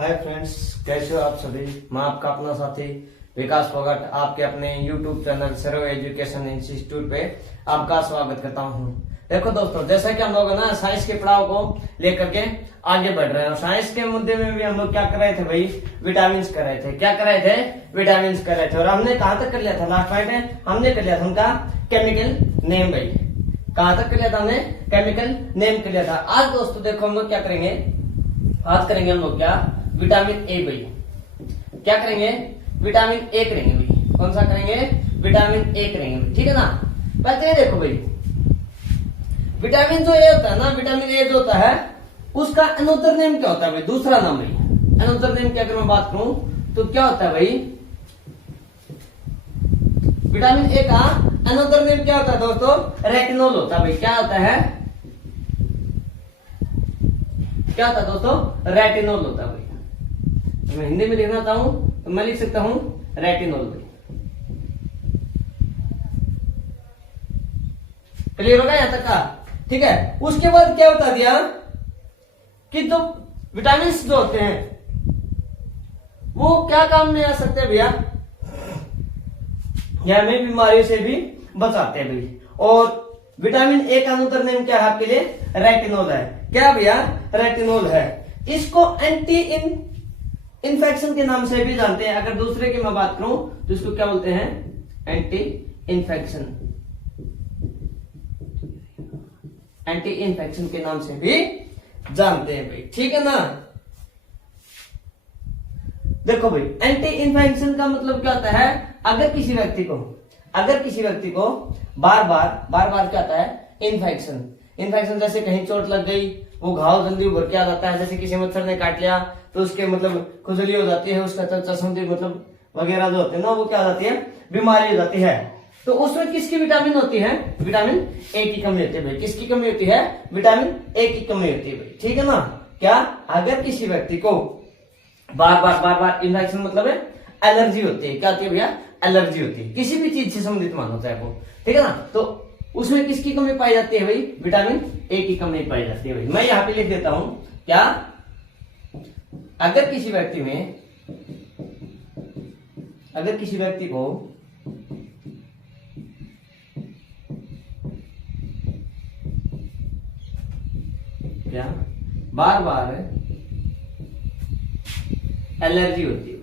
Hi friends, कैसे हो आप सभी। मैं आपका अपना साथी विकास फोगाट आपके अपने यूट्यूब चैनल सर्व एजुकेशन इंस्टीट्यूट पे आपका स्वागत करता हूँ। देखो दोस्तों, जैसा कि हम लोग ना साइंस के पड़ाव को लेकर के आगे बढ़ रहे हैं। साइंस के मुद्दे में भी हम लोग क्या कर रहे थे भाई, विटामिन कर रहे थे। क्या कर रहे थे? विटामिन कर रहे थे। और हमने कहाँ तक कर लिया था? लास्ट पॉइंट है, हमने कर लिया था उनका केमिकल नेम भाई। कहाँ तक कर लिया था हमने? केमिकल नेम कर लिया था। आज दोस्तों देखो हम लोग क्या करेंगे, आज करेंगे हम लोग क्या, विटामिन ए भाई। क्या करेंगे? विटामिन ए करेंगे भाई। कौन सा करेंगे? विटामिन ए करेंगे भाई, ठीक है ना। पहले ये देखो भाई, विटामिन जो ए होता है ना, विटामिन ए जो होता है उसका अनोतर नेम क्या होता है भाई? दूसरा नाम भाई। अनोतर नेम की अगर मैं बात करूं तो क्या होता है भाई? विटामिन ए का अनोतर नेम क्या होता है दोस्तों? रेटिनोल होता है भाई। क्या होता है? क्या होता है दोस्तों? रेटिनोल होता है भाई। मैं हिंदी में लिखना चाहता हूं तो मैं लिख सकता हूं रेटिनोल भाई। क्लियर हो गया यहां तक का? ठीक है। उसके बाद क्या बता दिया कि जो विटामिन जो होते हैं वो क्या काम में आ सकते हैं भैया? या हमें बीमारियों से भी बचाते हैं भाई। और विटामिन ए का अनोतर नेम क्या है आपके लिए? रेटिनोल है। क्या भैया? रेटिनोल है। इसको एंटी इन्फेक्शन के नाम से भी जानते हैं। अगर दूसरे की मैं बात करूं तो इसको क्या बोलते हैं? Anti infection. एंटी इन्फेक्शन के नाम से भी जानते हैं भाई, ठीक है ना। देखो भाई, एंटी इन्फेक्शन का मतलब क्या होता है? अगर किसी व्यक्ति को बार बार क्या होता है? इन्फेक्शन जैसे कहीं चोट लग गई, वो घाव जल्दी उभर के आ जाता है। जैसे किसी मच्छर ने काट लिया तो उसके मतलब खुजली हो जाती है, उसका चसमदी मतलब वगैरह जो होते हैं ना, वो क्या हो जाती है? बीमारी हो जाती है। तो उसमें किसकी विटामिन होती है? विटामिन ए की कमी होती है भाई। किसकी कमी होती है? विटामिन ए की कमी होती है भाई, ठीक है ना। क्या? अगर किसी व्यक्ति को बार बार इन्फेक्शन मतलब है एलर्जी होती है। क्या होती है भैया? एलर्जी होती है किसी भी चीज से संबंधित मानो चाहे वो, ठीक है ना। तो उसमें किसकी कमी पाई जाती है भाई? विटामिन ए की कमी पाई जाती है भाई। मैं यहां पे लिख देता हूं क्या, अगर किसी व्यक्ति को क्या बार एलर्जी होती है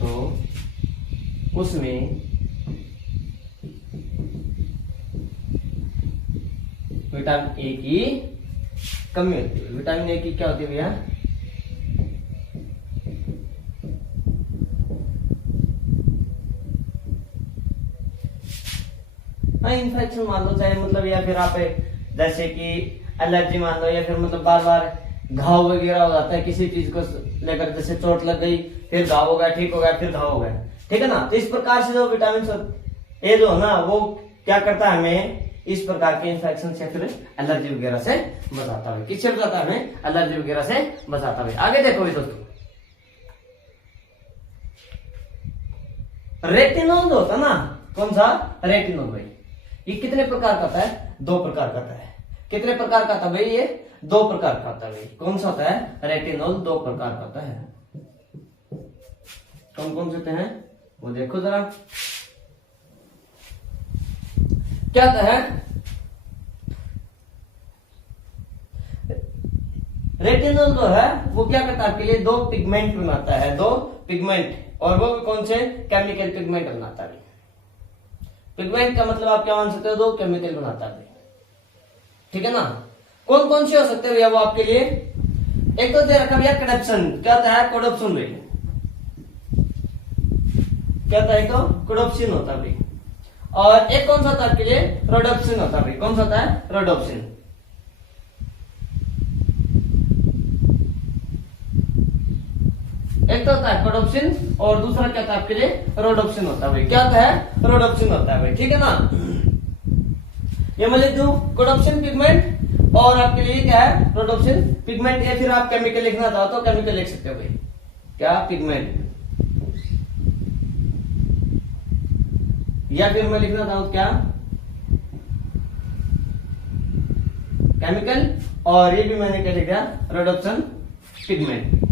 तो उसमें विटामिन ए की कमी होती है। विटामिन ए की क्या होती है भैया? इन्फेक्शन मान लो चाहे मतलब, या फिर आप जैसे कि एलर्जी मान लो, या फिर मतलब बार बार घाव वगैरह हो जाता है किसी चीज को लेकर। जैसे चोट लग गई, फिर घाव हो गया, ठीक हो गया, फिर घाव हो गया, ठीक है ना। तो इस प्रकार से जो विटामिन ए जो है ना, वो क्या करता है? हमें इस प्रकार के इन्फेक्शन से फिर एलर्जी वगैरह से बचाता है। किससे बचाता है? हमें एलर्जी वगैरह से बचाता है। आगे देखो दोस्तों, रेटिनोल जो होता है ना, कौन सा? रेटिनोल भाई। ये कितने प्रकार का होता है? 2 प्रकार का होता है। कितने प्रकार का था भाई? ये 2 प्रकार का होता है भाई। कौन सा होता है? रेटिनोल 2 प्रकार का होता है। कौन कौन से हैं वो देखो जरा। क्या होता है? रेटिनोल जो है वो क्या करता है आपके लिए? 2 पिगमेंट बनाता है। 2 पिगमेंट, और वो भी कौन से? केमिकल पिगमेंट बनाता है। पिगमेंट का मतलब आप क्या मान सकते हो? 2 केमिकल बनाता है, ठीक है ना। कौन कौन से हो सकते हैं भैया वो आपके लिए? एक तो दे रखा भैया कोडोप्सिन। क्या होता है? कोडोप्सिन भाई। क्या होता है? तो कोडोप्सिन होता है भाई। और एक कौन सा होता है आपके लिए? रोडोप्सिन होता है भाई। कौन सा होता है? रोडोप्सिन। एक तो होता है कोडोप्सिन और दूसरा क्या होता है आपके लिए? रोडोप्सिन होता है भाई। क्या होता है? रोडोप्सिन होता है भाई, ठीक है ना। ये मैं लिख दूं कोडोप्सिन पिगमेंट, और आपके लिए क्या है? Rhodopsin pigment. या फिर आप केमिकल लिखना चाहो तो केमिकल लिख सकते हो भाई। क्या? पिगमेंट। या फिर मैं लिखना चाहूं क्या, केमिकल, और ये भी मैंने क्या लिख दिया, रिडक्शन पिगमेंट।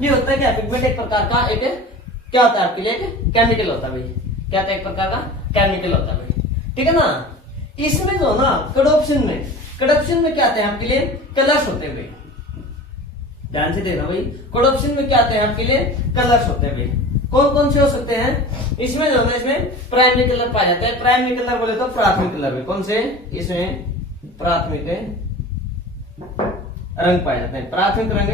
ये होता है क्या, पिगमेंट एक प्रकार का एक क्या होता है आपके लिए, एक केमिकल होता है भाई। क्या होता है, एक प्रकार का केमिकल होता है भाई, ठीक है ना। इसमें जो ना कड़ोप्सिन में क्या आते हैं आपके लिए, कलर्स होते हैं भाई। ध्यान से देखना भाई, कड़ोप्सिन में क्या आते हैं आपके लिए, कलर्स होते हैं भाई। कौन कौन से हो सकते हैं इसमें, जो है इसमें प्राइमरी कलर पाए जाते हैं। प्राइमरी कलर बोले तो प्राथमिक कलर भी, कौन से, इसमें प्राथमिक रंग पाए जाते हैं, प्राथमिक रंग,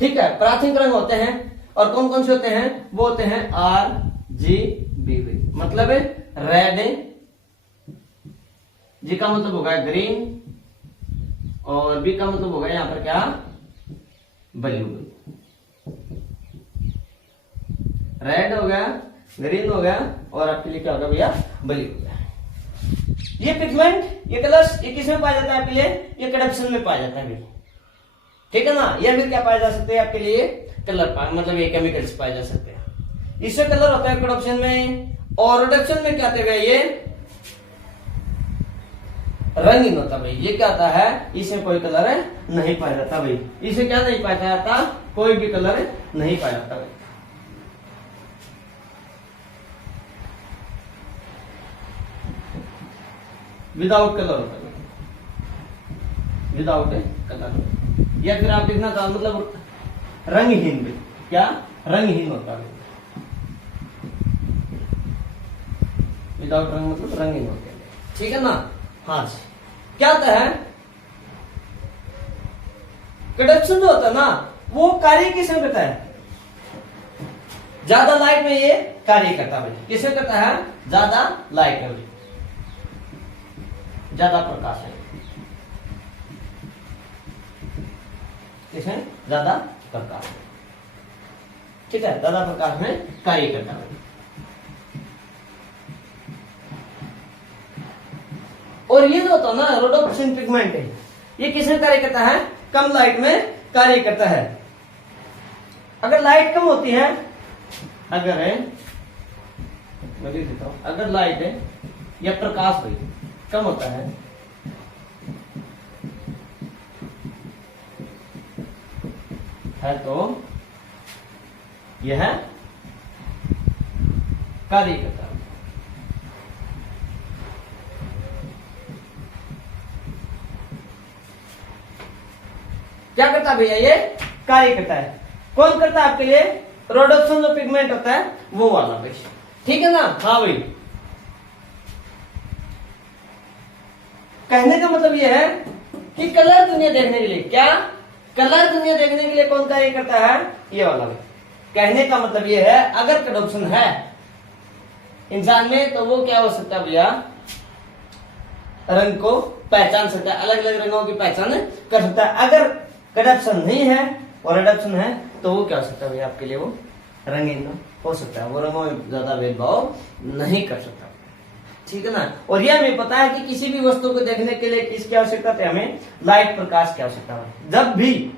ठीक है। प्राथमिक रंग होते हैं, और कौन कौन से होते हैं, वो होते हैं RGB, मतलब रेड, जी का मतलब होगा ग्रीन, और बी का मतलब होगा यहां पर क्या, ब्लू। रेड हो गया, ग्रीन हो गया, और आपके लिए क्या होगा भैया, ब्लू हो गया। ये पिगमेंट, ये कलर्स, ये किसमें पाया जाता है आपके लिए, ये कड़प्शन में पाया जाता है भैया, ठीक है ना। या फिर क्या पाया जा सकते हैं आपके लिए, कलर मतलब ये केमिकल्स पाए जा सकते हैं। इससे कलर होता है कड़प्शन में, और रिडक्शन में क्या होता है, ये रंगीन होता भाई। ये क्या आता है, इसमें कोई कलर नहीं पाया जाता भाई। इसे क्या नहीं पाया जाता, कोई भी कलर नहीं पाया जाता भाई। विदाउट कलर होता है, विदाउट कलर, या फिर आप लिखना चाहो मतलब रंगहीन भी, क्या, रंगहीन होता है, विदाउट रंग मतलब रंगहीन होते हैं, ठीक है ना। हाँ जी, क्या होता है, कंडक्शन जो होता है ना, वो कार्य किसमें करता है, ज्यादा लाइट में ये कार्य करता है। किसमें करता है, ज्यादा लाइट में, ज्यादा प्रकाश है, किसमें, ज्यादा प्रकाश, ठीक है, ज्यादा प्रकाश में कार्य करता है। और ये जो होता है ना रोडोप्सिन पिगमेंट है, ये किसमें कार्य करता है, कम लाइट में कार्य करता है। अगर लाइट कम होती है, अगर है, मैं लिख देता हूं, अगर लाइट है या प्रकाश भाई कम होता है तो यह कार्य करता है। क्या करता है भैया, ये कार्य करता है। कौन करता है आपके लिए, रोडोप्सिन जो पिगमेंट होता है वो वाला भाई, ठीक है ना। हाँ भाई, कहने का मतलब ये है कि कलर दुनिया देखने के लिए, क्या, कलर दुनिया देखने के लिए कौन कार्य करता है, ये वाला भाई। कहने का मतलब ये है, अगर कंडक्शन है इंसान में तो वो क्या हो सकता है भैया, रंग को पहचान सकता है, अलग अलग रंगों की पहचान कर सकता है। अगर कंडक्शन नहीं है और रिडक्शन है तो वो क्या हो सकता है भैया, आपके लिए वो रंगीन हो सकता है, वो रंगों में ज्यादा भेदभाव नहीं कर सकता, ठीक है ना। और यह हमें पता है कि किसी भी वस्तु को देखने के लिए किसकी आवश्यकता है, हमें लाइट, प्रकाश की आवश्यकता है। जब भी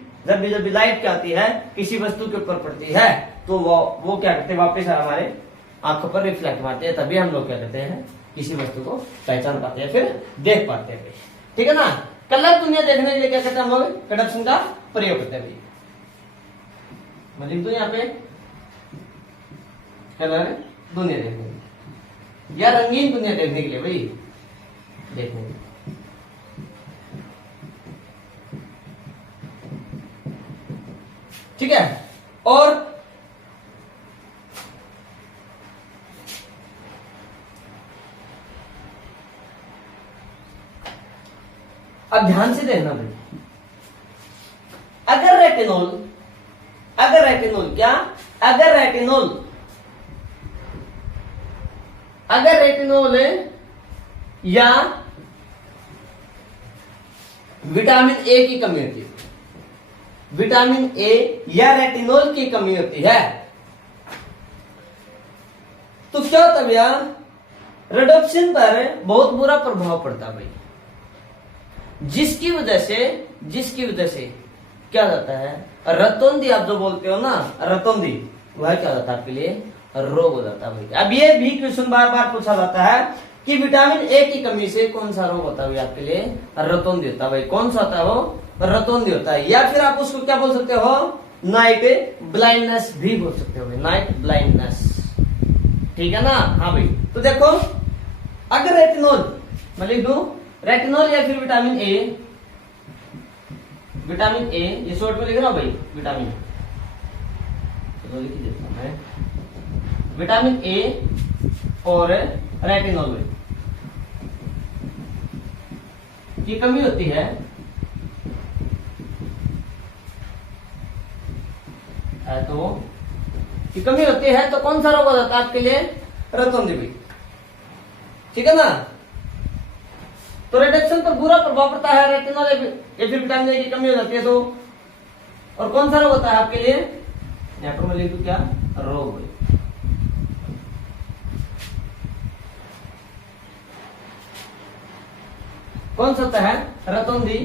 लाइट क्या आती है, किसी वस्तु के ऊपर पड़ती है तो वो क्या करते हैं, वापस हमारे आंखों पर रिफ्लेक्ट मारते हैं, तभी हम लोग क्या करते हैं, किसी वस्तु को पहचान पाते हैं, फिर देख पाते हैं, ठीक है ना। कलर दुनिया देखने के लिए क्या करते हैं हम लोग, कंडक्शन का प्रयोग करते हैं। मैं लिख दूं यहाँ पे, कलर दुनिया देखने के लिए या रंगीन दुनिया देखने के लिए भाई, देखने के लिए, ठीक है। और अब ध्यान से देखना भाई, अगर रेटिनोल क्या, अगर रेटिनोल या विटामिन ए की कमी होती है, विटामिन ए या रेटिनोल की कमी होती है, तो क्या होता है भैया, रिडक्शन पर बहुत बुरा प्रभाव पड़ता है भाई। जिसकी वजह से क्या होता है, रतौंधी आप जो बोलते हो ना, रतौंधी, वह क्या होता है आपके लिए, रोग हो जाता है भाई। अब ये भी क्वेश्चन बार बार पूछा जाता है कि विटामिन ए की कमी से कौन सा रोग होता है आपके लिए, रतौंधी होता है भाई। कौन सा होता है वो, रतौंधी होता है। या फिर आप उसको क्या बोल सकते हो, नाइट ब्लाइंडनेस भी बोल सकते हो भाई, नाइट ब्लाइंडनेस, ठीक है ना। हाँ भाई, तो देखो अगर रेटिनॉल मैं लिख दूं, रेटिनॉल या फिर विटामिन ए, विटामिन ए ये शॉर्ट में लिख रहा हूं भाई, विटामिन, चलो लिख देता हूं मैं, विटामिन ए और रेटिनॉल में की कमी होती है तो की कमी होती है तो कौन सा रोग हो जाता है आपके लिए, रतौंधी भाई, ठीक है ना। तो रिडक्शन पर बुरा प्रभाव पड़ता है रेटिनॉल या फिर विटामिन ए की कमी हो जाती है तो, और कौन सा रोग होता है आपके लिए, यहां पर मैं लिख दूं क्या, रोग भाई। कौन सा होता है, रतौंधी,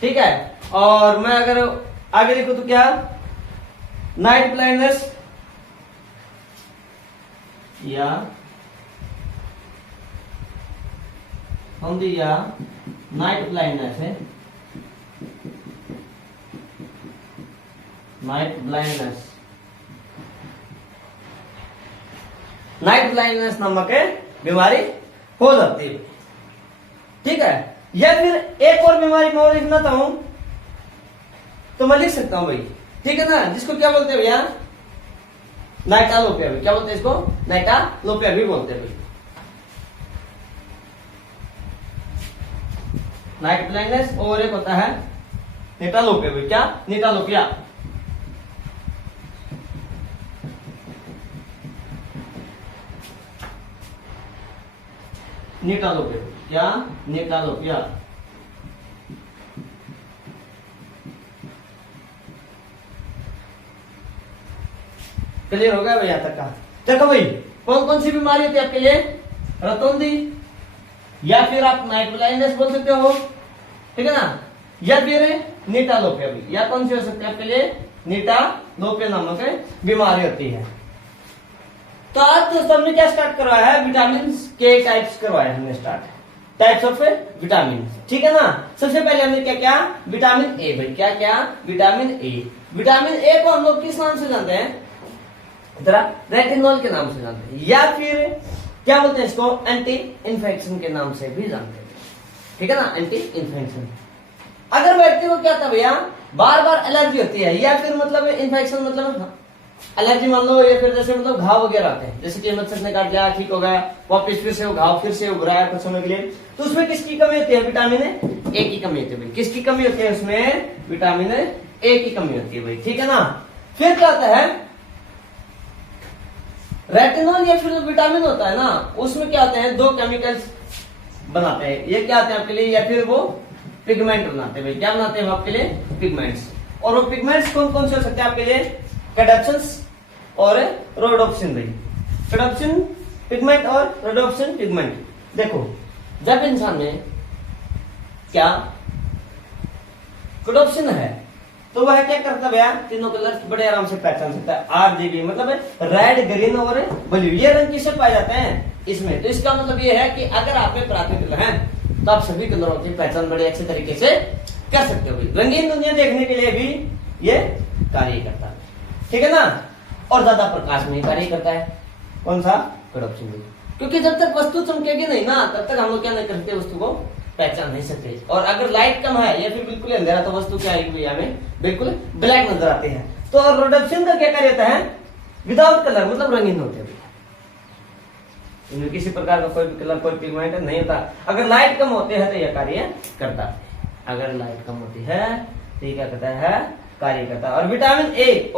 ठीक है। और मैं अगर आगे लिखूं तो क्या, नाइट ब्लाइंडनेस या अंधी या नाइट ब्लाइंडनेस है, नाइट ब्लाइंडनेस, नाइट ब्लाइंडनेस नामक बीमारी हो जाती है, ठीक है। या फिर एक और बीमारी मैं और लिखना चाहूं तो मैं लिख सकता हूं भाई, ठीक है ना, जिसको क्या बोलते हैं भैया, नाइटालोपिया भी, क्या बोलते हैं इसको, नाइटालोपिया भी बोलते हैं भाई। नाइट ब्लाइंडनेस और एक होता है निटालोपिया भी, क्या, निटालोपिया, निटालोपिया, क्या, निटालोपिया। क्लियर हो गया भाई यहां तक का। देखो भाई कौन कौन सी बीमारी होती है आपके लिए, रतौंधी या फिर आप नाइट ब्लाइंडनेस बोल सकते हो, ठीक है ना, या फिर निटालोपिया भी, या कौन सी हो सकती है आपके लिए, निटालोपिया नामक बीमारी होती है। तो आज दोस्तों हमने क्या स्टार्ट करवाया है, विटामिन के टाइप्स करवाया हमने स्टार्ट, टाइप्स ऑफ विटामिन, ठीक है ना। सबसे पहले हमने क्या क्या, विटामिन ए भाई, क्या क्या, विटामिन ए। विटामिन ए को हम लोग किस नाम से जानते हैं, जरा रेटिनॉल के नाम से जानते हैं, या फिर क्या बोलते हैं इसको, एंटी इन्फेक्शन के नाम से भी जानते हैं, ठीक है ना, एंटी इन्फेक्शन। अगर व्यक्ति को क्या था भैया, बार बार एलर्जी होती है, या फिर मतलब इन्फेक्शन मतलब एलर्जी मान लो, या फिर जैसे मतलब घाव वगैरह आते हैं, जैसे कि मच्छर ने काट लिया, ठीक हो गया, वापस फिर से वो घाव फिर से उभरा है कुछ समय के लिए, तो उसमें किसकी कमी होती है, विटामिन ए की कमी होती है भाई। किसकी कमी होती है उसमें, विटामिन ए की कमी होती है भाई, ठीक है ना। फिर क्या होता है, रेटिनॉल या फिर जो विटामिन होता है ना, उसमें क्या होते हैं, दो केमिकल्स बनाते हैं, ये क्या आते हैं आपके लिए, या फिर वो पिगमेंट बनाते हैं भाई, क्या बनाते हैं आपके लिए, पिगमेंट्स। और वो पिगमेंट्स कौन कौन से हो सकते हैं आपके लिए, कैडाप्सिन्स और रोडोप्सिन भाई, कैडाप्सिन पिगमेंट और रोडोप्सिन पिगमेंट। देखो जब इंसान में क्या कैडाप्सिन है तो वह क्या करता है भैया, तीनों कलर बड़े आराम से पहचान सकता है, RGB मतलब रेड, ग्रीन और ब्लू, ये रंग किससे पाए जाते हैं इसमें। तो इसका मतलब ये है कि अगर आप में प्राथमिक कलर हैं तो आप सभी कलरों की पहचान बड़े अच्छे तरीके से कर सकते हो। रंगीन दुनिया देखने के लिए भी ये कार्य करता है, ठीक है ना। और ज्यादा प्रकाश में कार्य करता है, कौन सा, कैडाप्सिन, क्योंकि जब तक वस्तु चमकेगी नहीं ना तब तक हम लोग क्या नहीं करते, वस्तु को पहचान नहीं सकते। और अगर लाइट कम है या फिर बिल्कुल अंधेरा तो वस्तु क्या आएगी भैया, हमें बिल्कुल ब्लैक नजर आते हैं। तो रोडोप्सिन का क्या कार्य होता है, विदाउट कलर मतलब रंगीन होते हैं, इनमें किसी प्रकार का कोई कलर कोई पिगमेंट नहीं होता। अगर लाइट कम होते हैं तो यह कार्य करता है, अगर लाइट कम होती है तो ये क्या करता है, कार्य करता है। और विटामिन ए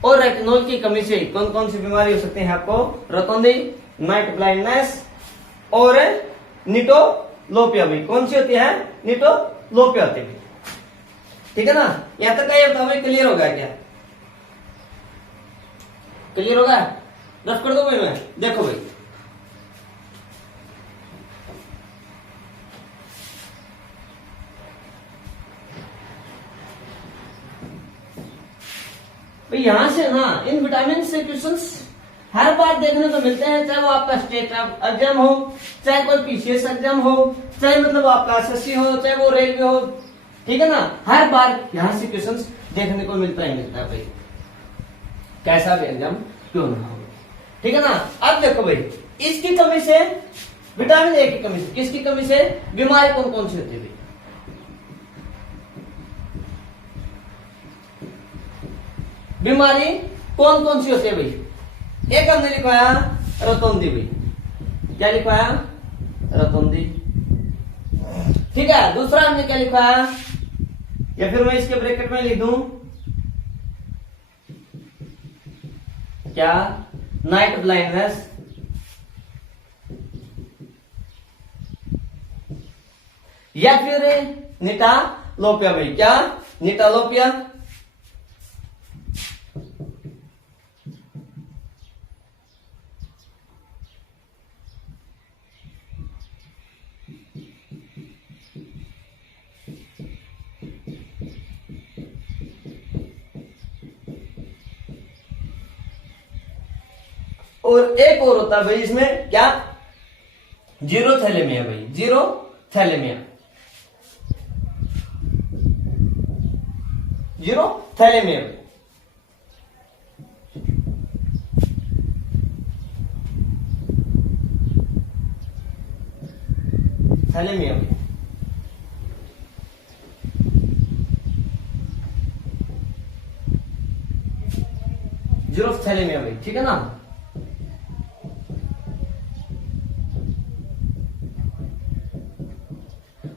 और रेटिनॉल की कमी से कौन कौन सी बीमारी हो सकती है आपको, रतौंधी, नाइट ब्लाइंडनेस और निटोलोपिया भी। कौन सी होती है, निटोलोपिया होती है, ठीक है ना। यहां तक ये बताओ भाई, क्लियर हो गया क्या, क्लियर हो गया, रफ कर दो भाई मैं, देखो भाई यहां से ना इन विटामिन से क्वेश्चंस हर बार देखने को मिलते हैं, चाहे वो आपका स्टेट एग्जाम हो, चाहे कोई पीसीएस एग्जाम हो, चाहे मतलब आपका एसएससी हो, चाहे वो रेलवे हो, ठीक है ना, हर बार यहाँ से क्वेश्चंस देखने को मिलता है भाई, कैसा भी एग्जाम क्यों ना हो, ठीक है ना। अब देखो भाई, इसकी कमी से, विटामिन ए की कमी से, किसकी कमी से, बीमारी कौन कौन सी होती है भाई, बीमारी कौन कौन सी होती है भाई। एक हमने लिखवाया रतौंधी भाई, क्या लिखवाया, रतौंधी, ठीक है। दूसरा हमने क्या लिखवाया, या फिर मैं इसके ब्रैकेट में लिख दूं क्या, नाइट ब्लाइंडनेस, या फिर निटालोपिया भाई, क्या, निटालोपिया, और एक और होता है भाई इसमें क्या, जीरो थैलेमिया भाई, जीरो थैलेमिया, जीरो थैलेमिया, थैलेमिया भाई, जीरो थैलेमिया भाई, ठीक है ना।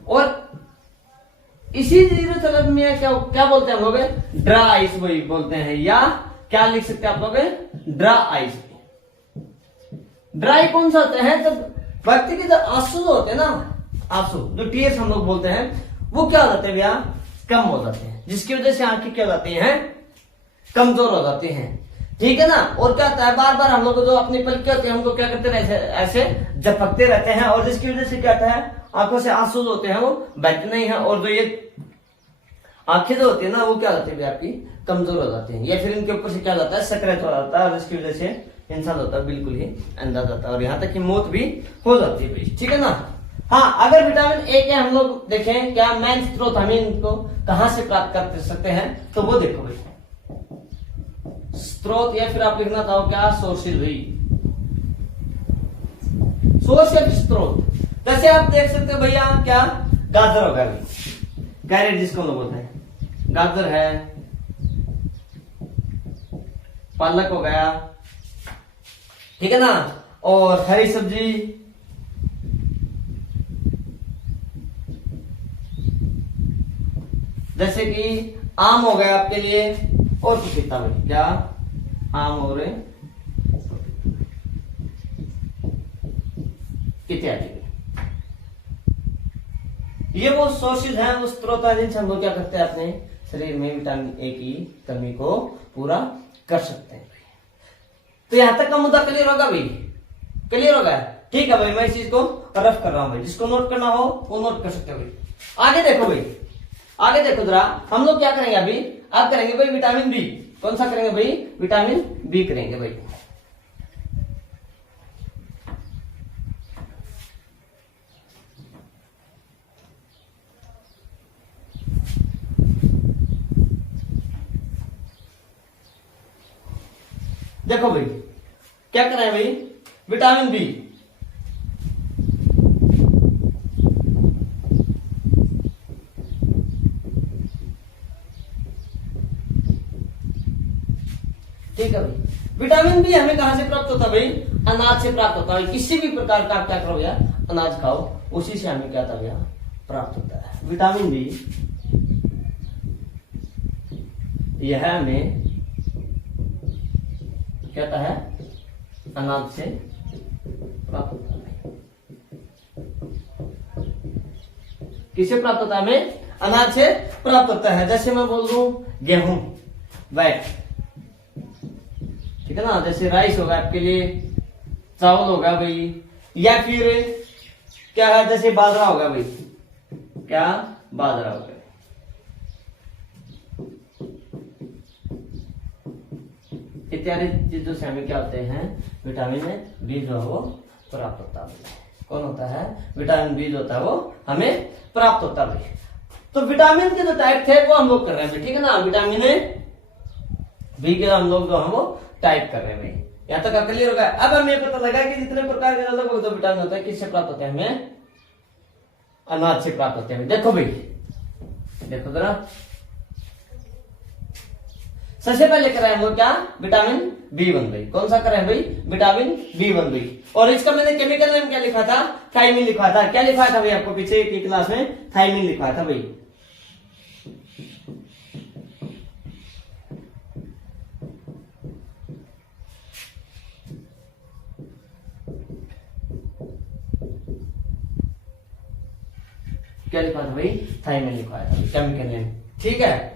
और इसी जीरो थैलेमिया क्या क्या बोलते हैं हम लोग, ड्रा आइस वही बोलते हैं, या क्या लिख सकते हैं आप लोग, ड्रा आइस। ड्राई कौन सा होता है, जब व्यक्ति के जो आंसू होते हैं ना, आंसू जो टीयर्स हम लोग बोलते हैं, वो क्या हो जाते हैं भैया, कम हो जाते हैं, जिसकी वजह से आंखें क्या हो जाती हैं, कमजोर हो जाती हैं, ठीक है ना। और क्या होता है, बार बार हम लोग जो अपनी पलकें होती है, हमको क्या करते रहते हैं, ऐसे झपकते रहते हैं, और जिसकी वजह से क्या होता है, आंखों से आंसू होते हैं वो बहते नहीं है, और जो ये आंखें जो होती है ना, वो क्या होती है आपकी, कमजोर हो जाती है, या फिर इनके ऊपर से क्या जाता है, सक्रिय हो जाता है, और जिसकी वजह से इंसान होता है बिल्कुल ही अंधा जाता है, और यहाँ तक कि मौत भी हो जाती है, ठीक है ना। हाँ, अगर विटामिन ए के हम लोग देखें क्या मेन स्रोत हमें इनको कहां से प्राप्त कर सकते हैं, तो वो देखो भाई, स्रोत, या फिर आप लिखना चाहो क्या, सोर्सेज भाई, सोर्स या स्रोत। जैसे आप देख सकते हो भैया, क्या, गाजर होगा भाई, कैरेट जिसको लोग बोलते हैं, गाजर है, पालक हो गया, ठीक है ना, और हरी सब्जी, जैसे कि आम हो गया आपके लिए, और पपीता भाई, क्या, आम और इत्यादि। ये वो सोर्सेज हैं, वो स्रोत हैं जिनसे हम लोग क्या करते हैं, अपने शरीर में विटामिन ए की कमी को पूरा कर सकते हैं। तो यहां तक का मुद्दा क्लियर होगा भाई, क्लियर होगा, ठीक है भाई। मैं इस चीज को रफ कर रहा हूं भाई, जिसको नोट करना हो वो नोट कर सकते हो भाई। आगे देखो भाई, आगे देखो जरा, हम लोग क्या करेंगे अभी, अब करेंगे भाई विटामिन बी। कौन सा करेंगे भाई, विटामिन बी करेंगे भाई। देखो भाई क्या करना है भाई, विटामिन बी, ठीक है भाई। विटामिन बी हमें कहां से प्राप्त होता है भाई, अनाज से प्राप्त होता है। किसी भी प्रकार का आप क्या करो भैया, अनाज खाओ, उसी से हमें क्या था भैया, प्राप्त होता है विटामिन बी। यह हमें क्या है, अनाज से प्राप्त होता है। किससे प्राप्त होता है, हमें अनाज से प्राप्त होता है। जैसे मैं बोल दूं गेहूं, वैट, ठीक है ना, जैसे राइस होगा आपके लिए, चावल होगा भाई, या फिर क्या है, जैसे बाजरा होगा भाई, क्या, बाजरा होगा। इत्यादि चीजों से हमें क्या होते हैं, विटामिन बी जो है वो प्राप्त होता है। कौन होता है? विटामिन बी जो होता है वो हमें प्राप्त होता है। तो विटामिन के जो टाइप थे वो हम लोग कर रहे हैं, ठीक है ना। विटामिन बी के हम लोग जो हम वो टाइप कर रहे हैं भाई। यहाँ तक क्लियर होगा। अब हमें पता लगा कि जितने प्रकार के अलग अलग विटामिन होते हैं किससे प्राप्त होते हैं? हमें अनाज से प्राप्त होते हैं। देखो भाई, देखो जरा, सबसे पहले कराए हम लोग क्या? विटामिन B1 भाई। कौन सा कराए भाई? विटामिन B1 भाई। और इसका मैंने केमिकल नेम क्या लिखा था? थायमिन लिखा था। क्या लिखा था भाई आपको पीछे की क्लास में? थायमिन लिखा था भाई। क्या लिखा था भाई? थायमिन लिखा था भाई, केमिकल नेम, ठीक है।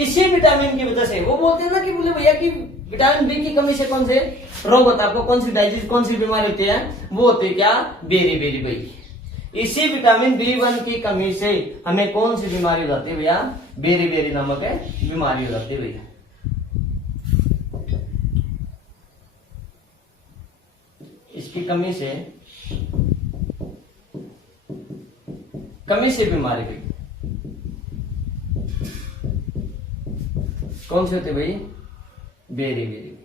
इसी विटामिन की वजह से वो बोलते हैं ना कि बोले भैया कि विटामिन बी की कमी से कौन से रोग होता है? आपको कौन सी डाइजेस्ट कौन सी बीमारी होती है? वो होती है क्या? बेरी बेरी भाई। इसी विटामिन B1 की कमी से हमें कौन सी बीमारी हो जाती है भैया? बेरी बेरी नामक बीमारी हो जाती है भैया। इसकी कमी से बीमारी भी कौन सी होती है भाई? Berry berry.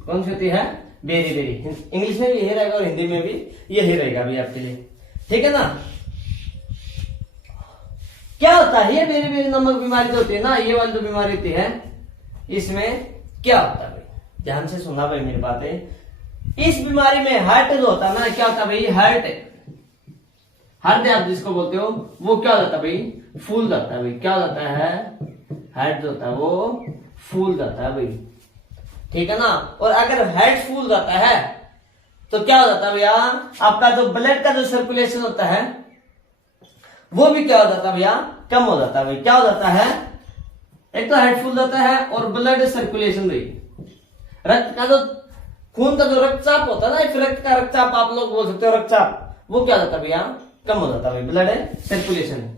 कौन सी होती है? Berry berry. इंग्लिश में भी यही रहेगा और हिंदी में भी यही रहेगा भाई आपके लिए, ठीक है ना। क्या होता है ये बेरी बेरी नामक बीमारी जो होती है ना, ये वाली जो बीमारी होती है, इसमें क्या होता है भाई? ध्यान से सुनना भाई मेरी बातें। इस बीमारी में हार्ट जो होता है ना, क्या होता है भाई? हार्ट आप जिसको बोलते हो वो क्या हो जाता है भाई? फूल जाता है भाई। क्या हो जाता है? हार्ट जो होता है वो फूल जाता है भाई, ठीक है ना। और अगर हार्ट फूल जाता है तो क्या हो जाता है भैया? आपका जो ब्लड का जो सर्कुलेशन होता है वो भी क्या हो जाता है भैया? कम हो जाता है भाई। क्या हो जाता है? एक तो हार्ट फूल जाता है और ब्लड सर्कुलेशन भाई, रक्त का जो खून का जो रक्तचाप होता है ना, फिर रक्त का रक्तचाप आप लोग बोल सकते हो रक्तचाप, वो क्या हो जाता है भैया? कम हो जाता है भाई। ब्लड सर्कुलेशन,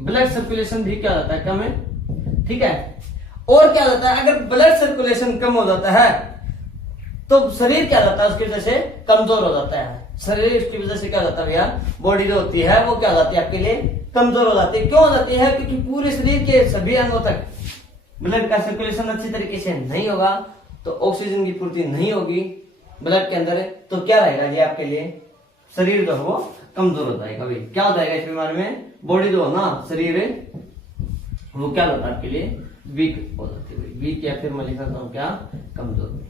ब्लड सर्कुलेशन भी क्या होता है? कम है, ठीक है। और क्या होता है? अगर ब्लड सर्कुलेशन कम हो जाता है तो शरीर क्या होता है? उसकी वजह से कमजोर हो जाता है। शरीर की वजह से क्या होता है भैया? बॉडी जो होती है वो क्या हो जाती है आपके लिए? कमजोर हो जाती है। क्यों हो जाती है? क्योंकि पूरे शरीर के सभी अंगों तक ब्लड का सर्कुलेशन अच्छी तरीके से नहीं होगा, तो ऑक्सीजन की पूर्ति नहीं होगी ब्लड के अंदर, तो क्या रहेगा जी आपके लिए? शरीर जो है वो कमजोर हो जाएगा भाई। क्या हो जाएगा इस बीमारी में? बॉडी जो है ना, शरीर वो क्या होता है आपके लिए? वीक हो जाती है। वीक या फिर मैं लिख सकता हूं क्या? कमजोर,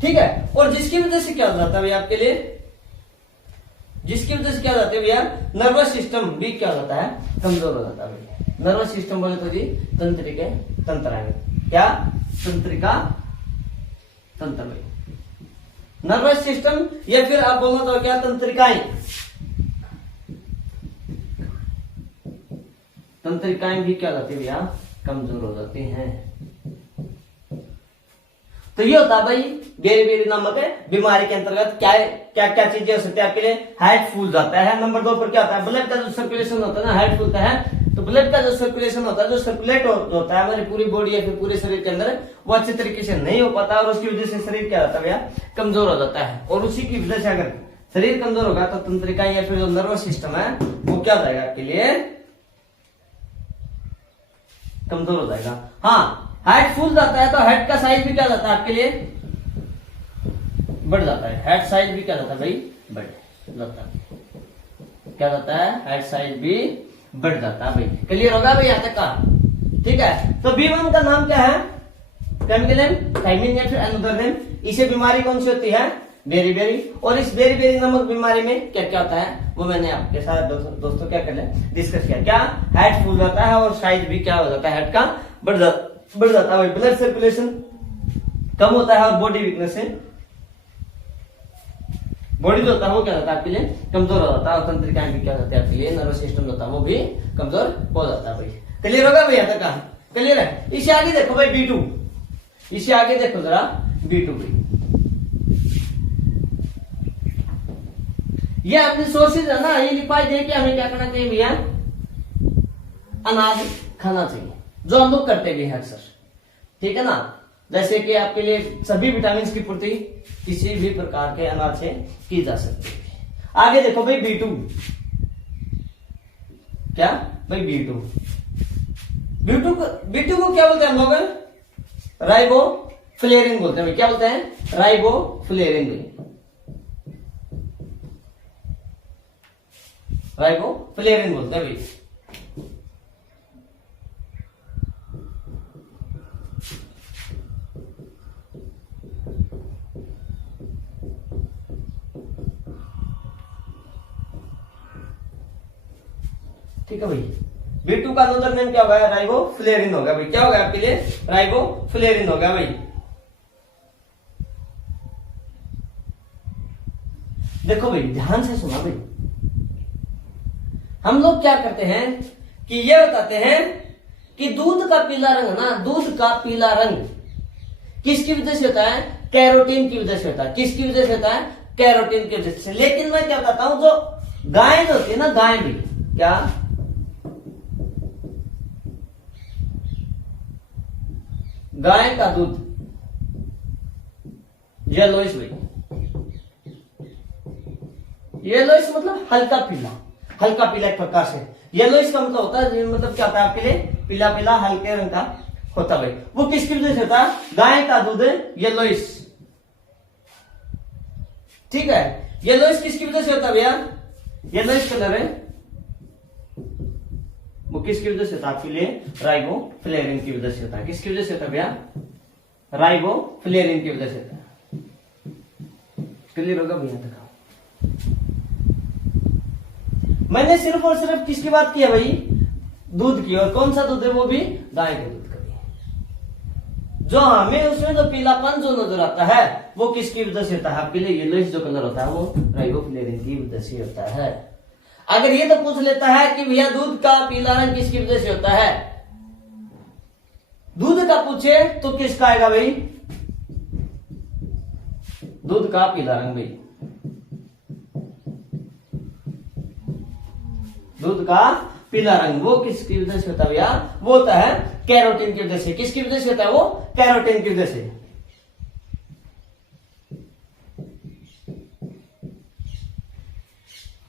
ठीक है। और जिसकी वजह से क्या हो जाता है भैया आपके लिए? जिसकी वजह से क्या हो जाता है भैया? नर्वस सिस्टम भी क्या हो जाता है? कमजोर हो जाता है भैया। नर्वस सिस्टम बोले तो जी तंत्रिके तंत्र आएंगे। क्या? तंत्रिका तंत्र भाई। नर्वस सिस्टम या फिर आप बोलो तो क्या? तंत्रिकाएं। तंत्रिकाएं भी क्या होती है भैया? कमजोर हो जाती हैं। तो ये होता है भाई बेरी बेरी नामक बीमारी के अंतर्गत क्या क्या क्या चीजें हो सकती है आपके लिए? हार्ट फूल जाता है। नंबर 2 पर क्या होता है? ब्लड का जो सर्कुलेशन होता है ना, हार्ट फूलता है तो ब्लड का जो सर्कुलेशन होता है, जो सर्कुलेट होता है हमारी पूरी बॉडी या फिर पूरे शरीर के अंदर, वो अच्छे तरीके से नहीं हो पाता और उसकी वजह से शरीर क्या होता है भैया? कमजोर हो जाता है। और उसी की वजह से अगर शरीर कमजोर होगा तो तंत्रिकाएं या फिर जो नर्वस सिस्टम है वो क्या हो जाएगा आपके लिए? कमजोर हो जाएगा। हाँ, हार्ट फूल जाता है तो हार्ट का साइज भी क्या जाता है आपके लिए? बढ़ जाता है। हार्ट साइज भी क्या जाता है भाई? बढ़ जाता है। क्या जाता है? हार्ट साइज भी बढ़ जाता है भाई। क्लियर होगा भाई यहाँ तक का? ठीक है। तो B1 का नाम क्या है? केमिकल नेम थायमिन या फिर अनदर नेम। इसे बीमारी कौन सी होती है? Berry berry. और इस बेरी बेरी नामक बीमारी में क्या क्या होता है वो मैंने आपके साथ दोस्तों क्या कर लिया? डिस्कस किया। क्या? हार्ट फूल जाता है और साइज भी क्या हो जाता है? हार्ट का बढ़ जाता है। ब्लड सर्कुलेशन कम होता है और बॉडी वीकनेस से बॉडी जो होता है वो क्या होता है आपके लिए? कमजोर हो जाता है। और तंत्रिकाएं भी क्या होता है आपके लिए? नर्वस सिस्टम होता है वो भी कमजोर हो जाता है भाई। क्लियर होगा भाई यहाँ तक का? क्लियर है। इसे आगे देखो भाई B2। इसे आगे देखो जरा B2 भाई। ये अपने सोर्सेज है ना, ये लिखवाई दे कि हमें क्या करना चाहिए भैया, अनाज खाना चाहिए, जो हम लोग करते भी हैं अक्सर, ठीक है ना। जैसे कि आपके लिए सभी विटामिन की पूर्ति किसी भी प्रकार के अनाज से की जा सकती है। आगे देखो भाई B2, क्या भाई B2 को क्या बोलते हैं हम लोग, राइबोफ्लेविन बोलते हैं। क्या बोलते हैं, राइबोफ्लेविन। राइबोफ्लेविन बोलते हैं भाई। ठीक है भाई, B2 का अनदर नेम क्या होगा, राइबोफ्लेविन होगा भाई। क्या होगा आपके लिए, राइबोफ्लेविन होगा भाई। देखो भाई ध्यान से सुना भाई, हम लोग क्या करते हैं कि ये बताते हैं कि दूध का पीला रंग ना, दूध का पीला रंग किसकी वजह से होता है, कैरोटीन की वजह से होता है। किसकी वजह से होता है, कैरोटीन की वजह से। लेकिन मैं क्या बताता हूं, जो गाय जो होती है ना, गाय भी क्या, गाय का दूध येलोइश भाई, येलोइश मतलब हल्का पीला, हल्का पीला एक प्रकार से। येलोइश का मतलब होता है, मतलब क्या होता है आपके लिए, पीला पीला हल्के रंग का होता है भाई। वो किसकी वजह से होता है, गाय का दूध येलोइश, ठीक है। येलोइश किसकी वजह से होता है भैया, येलोइश कलर है, वो किसकी वजह से होता है आपके लिए, राइबोफ्लेविन की वजह से होता है। किसकी वजह से होता है भैया, राइबोफ्लेविन की वजह से होता है। क्लियर होगा भैया, दिखाओ। मैंने सिर्फ और सिर्फ किसकी बात की है भाई, दूध की, और कौन सा दूध है, वो भी गाय के दूध का भी। जो हमें उसमें जो पीलापन जो नजर आता है, वो किसकी वजह से होता है आपके लिए, येलोइश जो कलर होता है, वो राइबोफ्लेविन की वजह से होता है। अगर ये तो पूछ लेता है कि भैया दूध का पीला रंग किसकी वजह से होता है, दूध का पूछे तो किसका आएगा भाई, दूध का पीला रंग भाई, दूध का पीला रंग वो किसकी वजह से होता है भैया, वो होता है कैरोटीन की वजह से। किसकी वजह से होता है, वो कैरोटीन की वजह से।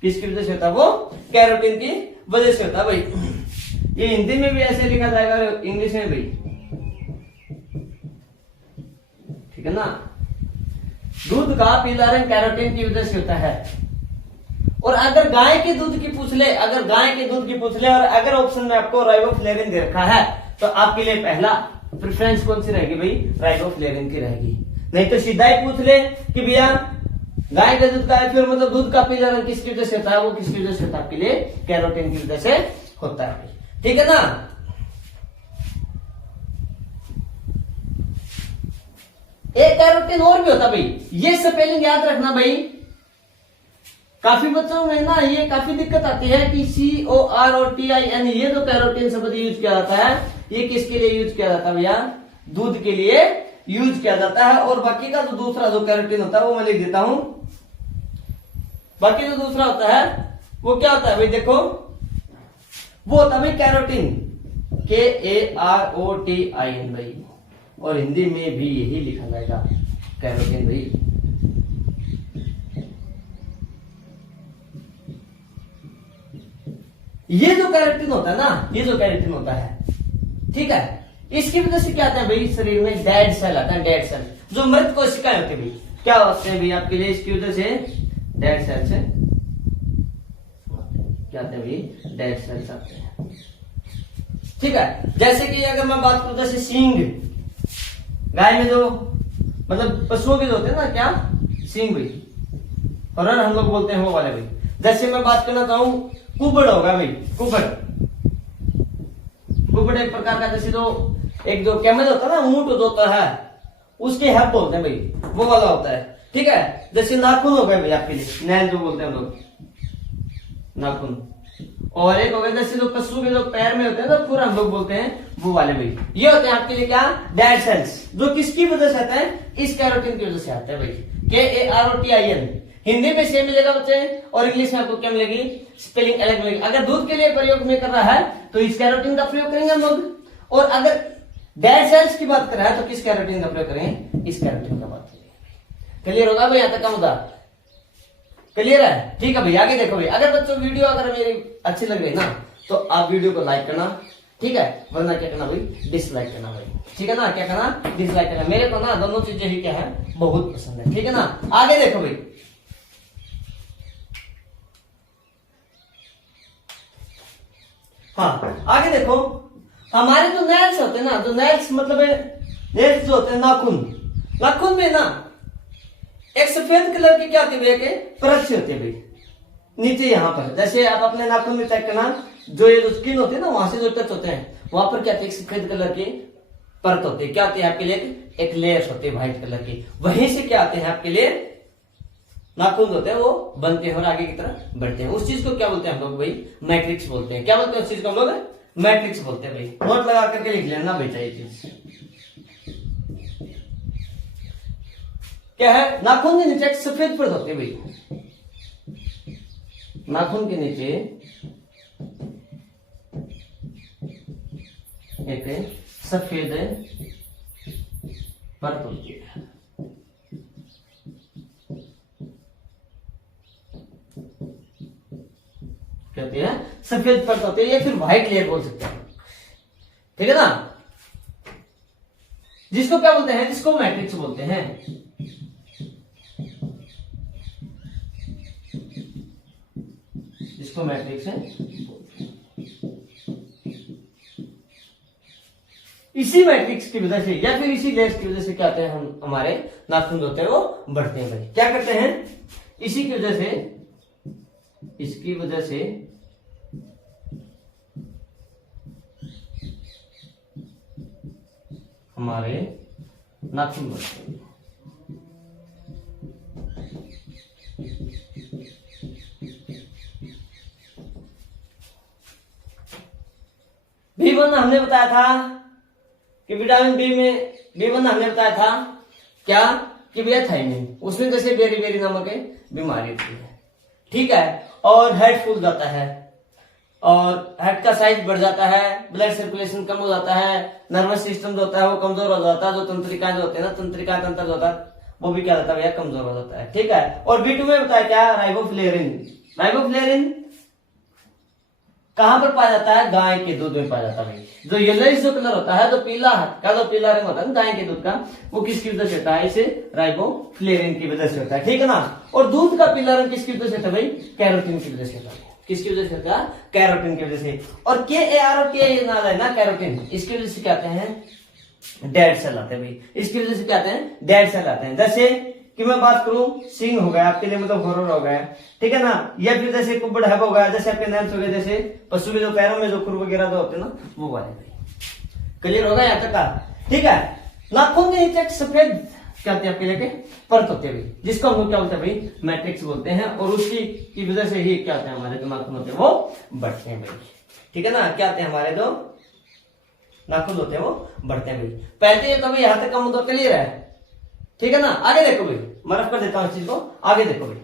किसकी वजह से होता है, वो कैरोटीन की वजह से होता है भाई। ये हिंदी में भी ऐसे लिखा जाएगा, इंग्लिश में भी, ठीक है ना। दूध का पीला रंग कैरोटीन की वजह से होता है। और अगर गाय के दूध की पूछ ले, अगर गाय के दूध की पूछ ले, और अगर ऑप्शन में आपको राइबोफ्लेविन दे रखा है, तो आपके लिए पहला प्रेफरेंस कौन सी रहेगी भाई, राइबोफ्लेविन की रहेगी। नहीं तो सीधा ही पूछ ले कि भैया गाय का दूध का है, फिर मतलब दूध का पीला रंग किसकी वजह से होता है, वो किसकी वजह से होता है आपके लिए, कैरोटीन की वजह से होता है, ठीक है ना। एक कैरोटीन और भी होता है भाई, ये स्पेलिंग याद रखना भाई। काफी बच्चों में ना ये काफी दिक्कत आती है कि COROTIN, ये जो कैरोटीन शब्द यूज किया जाता है, ये किसके लिए यूज किया जाता है भैया, दूध के लिए यूज किया जाता है। और बाकी का जो दूसरा जो कैरोटीन होता है वो मैं लिख देता हूं। बाकी जो दूसरा होता है वो क्या होता है भाई, देखो वो होता है भाई कैरोटीन, KAROTIN भाई, और हिंदी में भी यही लिखा जाएगा कैरोटीन भाई। ये जो कैरोटीन होता है ना, ये जो कैरोटीन होता है, ठीक है, इसकी वजह से क्या आता है भाई, शरीर में डेड सेल आता है, डेड सेल, जो मृत कोशिकाएं होती है भाई, क्या होते हैं भाई आपके लिए, इसकी वजह से डेड सेल से क्या आते हैं भाई, डेड सेल्स आते हैं, ठीक है। जैसे कि अगर मैं बात करूं, जैसे सींग, गाय में जो मतलब पशुओं के जो होते हैं ना, क्या सींग भाई, और हम लोग बोलते हैं वो वाले भाई। जैसे मैं बात करना चाहूं, कुबड़ होगा भाई, कुबड़, कुबड़ एक प्रकार का, जैसे जो एक जो कैमल होता है ना, ऊंट जो होता है, उसके हेप बोलते हैं भाई, वो वाला होता है, ठीक है। जैसे नाखून हो गए भाई आपके लिए, नैल जो बोलते हैं हम लोग, नाखून। और एक हो गया जैसे जो पशु के जो पैर में होते हैं ना, पूरा हम लोग बोलते हैं वो वाले भाई। ये होते हैं आपके लिए क्या, डेड सेल्स, जो किसकी वजह से आते हैं, इस कैरोटीन की वजह से आते हैं भाई, KAROTIN। हिंदी में सेम मिलेगा बच्चे, और इंग्लिश में आपको क्या मिलेगी, स्पेलिंग अलग मिलेगी। अगर दूध के लिए प्रयोग में कर रहा है तो इस कैरोटीन का प्रयोग करेंगे हम लोग, और अगर डेड सेल्स की बात कर रहा है तो किस कैरोटीन का प्रयोग करेंगे, इस कैरोटीन का बात करेंगे। क्लियर होगा भाई, यहां तक का मुद्दा क्लियर है? ठीक है भाई, आगे देखो भाई। अगर बच्चों वीडियो अगर मेरी अच्छी लग रही ना तो आप वीडियो को लाइक करना, ठीक है, वरना क्या करना भाई, डिसलाइक करना भाई, ठीक है ना, क्या करना, डिसलाइक करना। मेरे को ना दोनों चीजें ही क्या है, बहुत पसंद है, ठीक है ना। आगे देखो भाई, हाँ आगे देखो, हमारे जो नेल्स होते हैं ना, जो नेल्स मतलब नेल्स जो होते हैं, नाखून, नाखून में ना एक सफेद कलर की क्या होती है, परत होती है भाई नीचे यहाँ पर। जैसे आप अपने नाखून में चेक करना, जो ये जो स्किन होती है ना, वहां से जो टच होते हैं वहां पर क्या होती है, सफेद कलर की परत होती है। क्या होती है आपके लिए, एक लेयर्स होती है व्हाइट कलर की। वहीं से क्या आते हैं आपके लिए, नाखून होते हैं वो बनते हैं और आगे की तरफ बढ़ते हैं। उस चीज को क्या बोलते हैं हम लोग भाई, मैट्रिक्स बोलते हैं। क्या बोलते हैं उस चीज को हम लोग, मैट्रिक्स बोलते हैं भाई। नोट लगा करके लिख लेना बेटा ये चीज क्या है। नाखून के नीचे एक सफेद परत होती है भाई, नाखून के नीचे एक सफेद परत होती है। कहते हैं सफेद परत होती है, या फिर व्हाइट लेयर बोल सकते हैं, ठीक है ना। जिसको क्या बोलते हैं, जिसको मैट्रिक्स बोलते हैं। जिसको मैट्रिक्स है, इसी मैट्रिक्स की वजह से या फिर इसी लेयर्स की वजह से क्या होते हैं, हम हमारे नाखून होते हैं वो बढ़ते हैं भाई। क्या करते हैं, इसी की वजह से, इसकी वजह से हमारे नाखून बढ़ते हैं। B1 हमने बताया था कि विटामिन बी में, B1 हमने बताया था क्या कि भैया थायमिन, उसमें जैसे बेरी बेरी नामक बीमारी होती है, ठीक है, और हेड फूल जाता है, और हेड का साइज बढ़ जाता है, ब्लड सर्कुलेशन कम हो जाता है, नर्वस सिस्टम जो होता है वो कमजोर हो जाता है, जो तंत्रिका जो होते हैं ना, तंत्रिका तंत्र जो होता है वो भी क्या होता है भैया, कमजोर हो जाता है, ठीक है। और B2 में बताया क्या, राइबोफ्लेविन। राइबोफ्लेविन कहां पर पाया जाता है, गाय के दूध में पाया जाता है। जो येलोइश जो कलर होता है, जो पीला का जो पीला रंग होता है गाय के दूध का, वो किसकी वजह से होता है, इसे राइबोफ्लेविन की वजह से होता है, ठीक है ना। और दूध का पीला रंग किसकी वजह से होता है भाई, कैरोटीन की वजह से होता है। किसकी वजह से होता है, कैरोटीन की वजह से। और KAR और K नाम है ना कैरोटीन, इसकी वजह से क्या आते हैं, डेड सेल आते हैं भाई। इसकी वजह से क्या आते हैं, डेड सेल आते हैं। जैसे कि मैं बात करूं, सिंग हो गया आपके लिए, मतलब हॉरर हो गया, ठीक है ना, या फिर जैसे कुब्बड़ हैब हो गया, जैसे आपके नैल्स हो गए, जैसे पशु के जो पैरों में जो खुर वगैरह जो होते हैं ना, वो वाले। क्लियर होगा यहाँ तक का, ठीक है। नाखून के नीचे सफेद क्या होती है आपके लिए, परत होती है भाई, जिसको हम लोग क्या बोलते हैं भाई, मैट्रिक्स बोलते हैं। और उसकी की वजह से ही क्या होता है, हमारे जो नाखून होते हैं वो बढ़ते हैं भाई, ठीक है ना। क्या होते हैं, हमारे जो नाखून होते हैं वो बढ़ते हैं भाई। पहले तो भाई यहाँ तक का मुद्दा क्लियर है, ठीक है ना। आगे देखो भाई, मैं रफ कर देता हूं इस चीज को, आगे देखो भाई।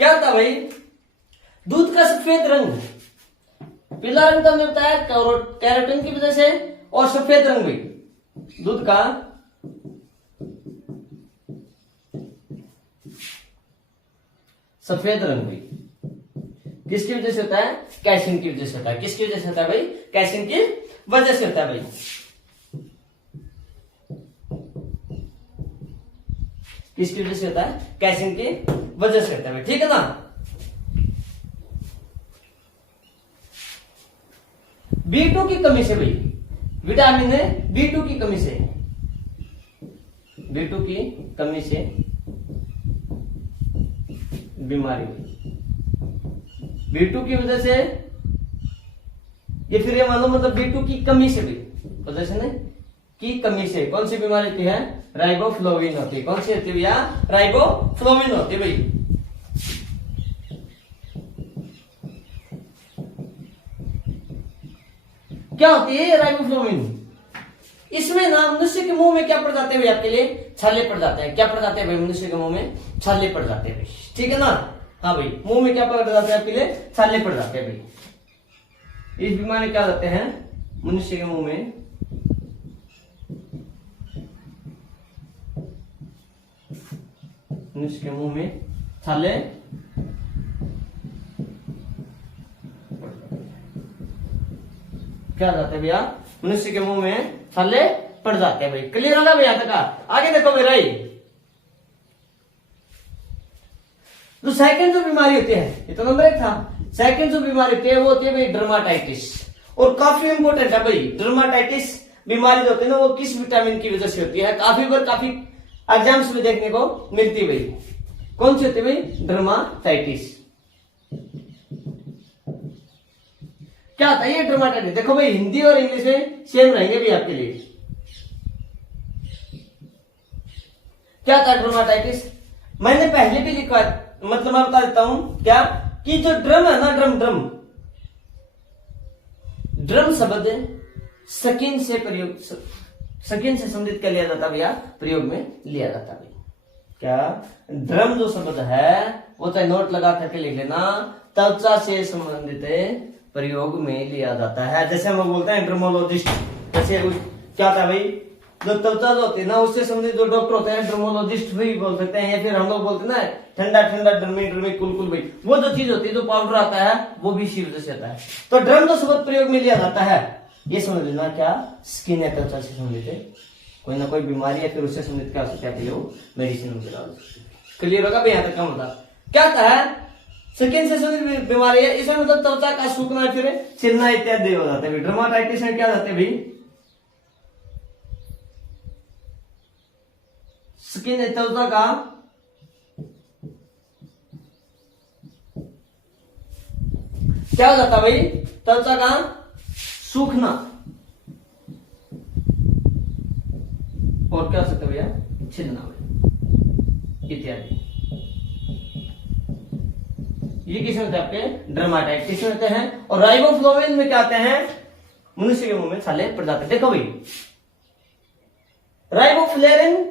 क्या था भाई, दूध का सफेद रंग, पीला रंग तो हमने बताया कैरोटीन की वजह से, और सफेद रंग भी दूध का सफेद रंग भी किसकी वजह से होता है, कैल्शियम की वजह से होता है। किसकी वजह से होता है भाई, कैल्शियम की वजह से होता है भाई। किसकी वजह से होता है, कैल्शियम की वजह से होता है भाई, ठीक है ना। B2 की कमी से भाई, विटामिन B2 की कमी से, B2 की कमी से बीमारी हुई। B2 की वजह से ये फिर ये मान लो मतलब B2 की कमी से भी, पोजेशन की कमी से कौन सी बीमारी होती है? राइबोफ्लोविन होती है। कौन सी होती है भैया? राइबोफ्लोविन होती है भाई। क्या होती है राइबोफ्लोविन? इसमें ना मनुष्य के मुंह में क्या पड़ जाते हैं भाई? आपके लिए छाले पड़ जाते हैं। क्या पड़ जाते हैं भाई? मनुष्य के मुंह में छाले पड़ जाते हैं भाई। ठीक है ना? हाँ भाई, मुंह में क्या पड़ जाते हैं आपके लिए? छाले पड़ जाते हैं भाई। इस बीमारी में क्या जाते हैं? मनुष्य के मुंह में छाले क्या जाते हैं भैया? मनुष्य के मुंह में छाले पड़ जाते हैं भाई। क्लियर होगा भैया तक? आगे देखो मेरा ही तो सेकंड जो बीमारी होती है, ये तो नंबर 1 था। सेकंड जो बीमारी होती है वो होती है भाई डर्माटाइटिस। और काफी इंपॉर्टेंट है भाई, डर्माटाइटिस बीमारी जो होती है ना वो किस विटामिन की वजह से होती है? काफी एग्जाम्स में देखने को मिलती है भाई। कौन सी होती है भाई? डर्माटाइटिस। क्या होता है ये डर्माटाइटिस? देखो भाई, हिंदी और इंग्लिश में सेम रहेंगे भी आपके लिए। क्या होता है डर्माटाइटिस? मैंने पहले भी लिखा, मतलब मैं बता देता हूं क्या, कि जो ड्रम है ना, ड्रम शब्द स्किन से संबंधित कर लिया जाता भैया, प्रयोग में लिया जाता भाई। क्या? ड्रम जो शब्द है वो चाहे नोट लगा करके लिख लेना, त्वचा से संबंधित प्रयोग में लिया जाता है। जैसे हम लोग बोलते हैं ड्रमोलॉजिस्ट, जैसे क्या था भाई, जो त्वचा जो होती है ना उससे संबंधित जो डॉक्टर होते हैं ड्रमोलॉजिस्ट भी बोल सकते हैं, या फिर हम लोग बोलते हैं ना ठंडा ड्रमी कुल भाई, वो जो चीज होती है जो पाउडर आता है वो भी इसी वजह से आता है। तो ड्रम जो शब्द प्रयोग में लिया जाता है, ये समझ लेना क्या, स्किन या त्वचा से संबंधित कोई ना कोई बीमारी या फिर उससे संबंधित क्या हो सकता है वो मेडिसिन वगैरह। क्लियर होगा भाई? यहाँ तक का मतलब क्या होता है? स्किन से संबंधित बीमारी है, इसमें मतलब त्वचा का सूखना फिर छिलना इत्यादि हो जाता है। डर्माटाइटिस में क्या जाते हैं भाई? स्किन त्वचा का क्या हो जाता है भाई? त्वचा का सूखना, और क्या हो सकता है भैया? छिलना इत्यादि। ये किस में होते हैं? आपके डर्माटाइटिस में होते हैं। और राइबोफ्लोविन में क्या आते हैं? मनुष्य के मुंह में छाले पड़ जाते हैं। देखो भाई, राइबोफ्लेविन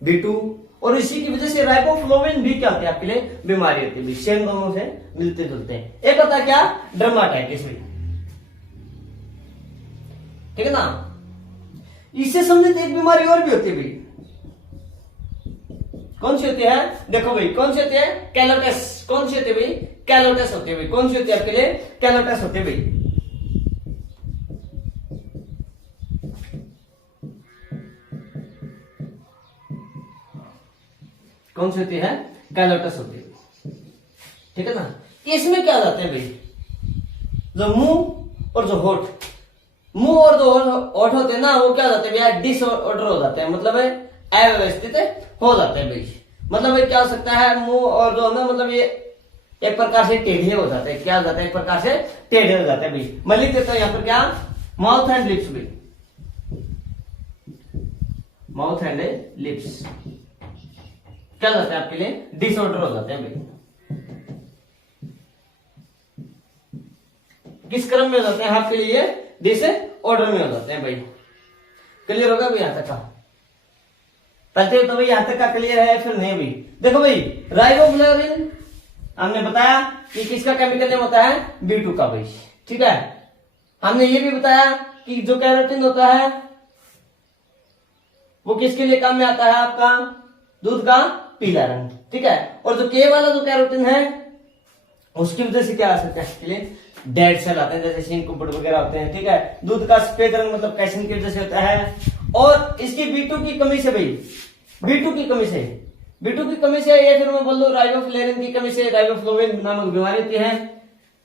B2 और इसी की वजह से राइबोफ्लोविन भी क्या होती है आपके लिए? बीमारी होती है। सेम दोनों से मिलते जुलते हैं। एक होता है क्या? डर्माटाइटिस भी, ठीक है ना? इससे संबंधित एक बीमारी और भी होती है भाई। कौन सी होती है? देखो भाई, कौन सी होती है? कैलोटस। कौन सी होती है भाई? कैलोटस होती है भाई। कौन सी होती है आपके लिए? कैलोटस होती है भाई। कौन सी होती है? कैलोटस होती है, ठीक है ना? इसमें क्या जाते हैं भाई? जो मुंह और जो होठ, मुंह और जो होठ होते हैं ना वो क्या जाते हैं भैया? डिसऑर्डर हो जाते हैं, मतलब अव्यवस्थित हो जाते हैं भाई। मतलब भाई क्या हो सकता है? मुंह और जो ना मतलब ये एक प्रकार से टेढ़े हो जाते हैं। क्या हो जाता है? एक प्रकार से टेढ़े हो जाते हैं भाई। मैं लिख देता हूं यहाँ पर क्या, माउथ एंड लिप्स भाई, माउथ एंड लिप्स क्या हो जाता है आपके लिए? डिसऑर्डर हो जाते हैं भाई। किस क्रम में हो जाते हैं आपके लिए? डिसऑर्डर में हो जाते हैं भाई। क्लियर होगा भाई यहां तक का? पहले तो भाई यहां तक का क्लियर है, फिर नहीं भी। देखो भाई, राइबोफ्लेविन हमने बताया कि किसका केमिकल नेम होता है? B2 का भाई, ठीक है। हमने ये भी बताया कि जो कैरोटीन होता है वो किसके लिए काम में आता है? आपका दूध का पीला रंग, ठीक है। और जो के वाला जो कैरोटीन है उसकी वजह से क्या आ सकता है इसके लिए? डेड सेल आते हैं, जैसे सिंक कुपट वगैरह होते हैं, ठीक है। दूध का सफेद रंग मतलब कैल्शियम की वजह से होता है। और इसकी B2 की कमी से भाई, B2 की कमी से या फिर मैं बोल दू राइबोफ्लेविन की कमी से राइबोफ्लोविन नामक बीमारी होती है।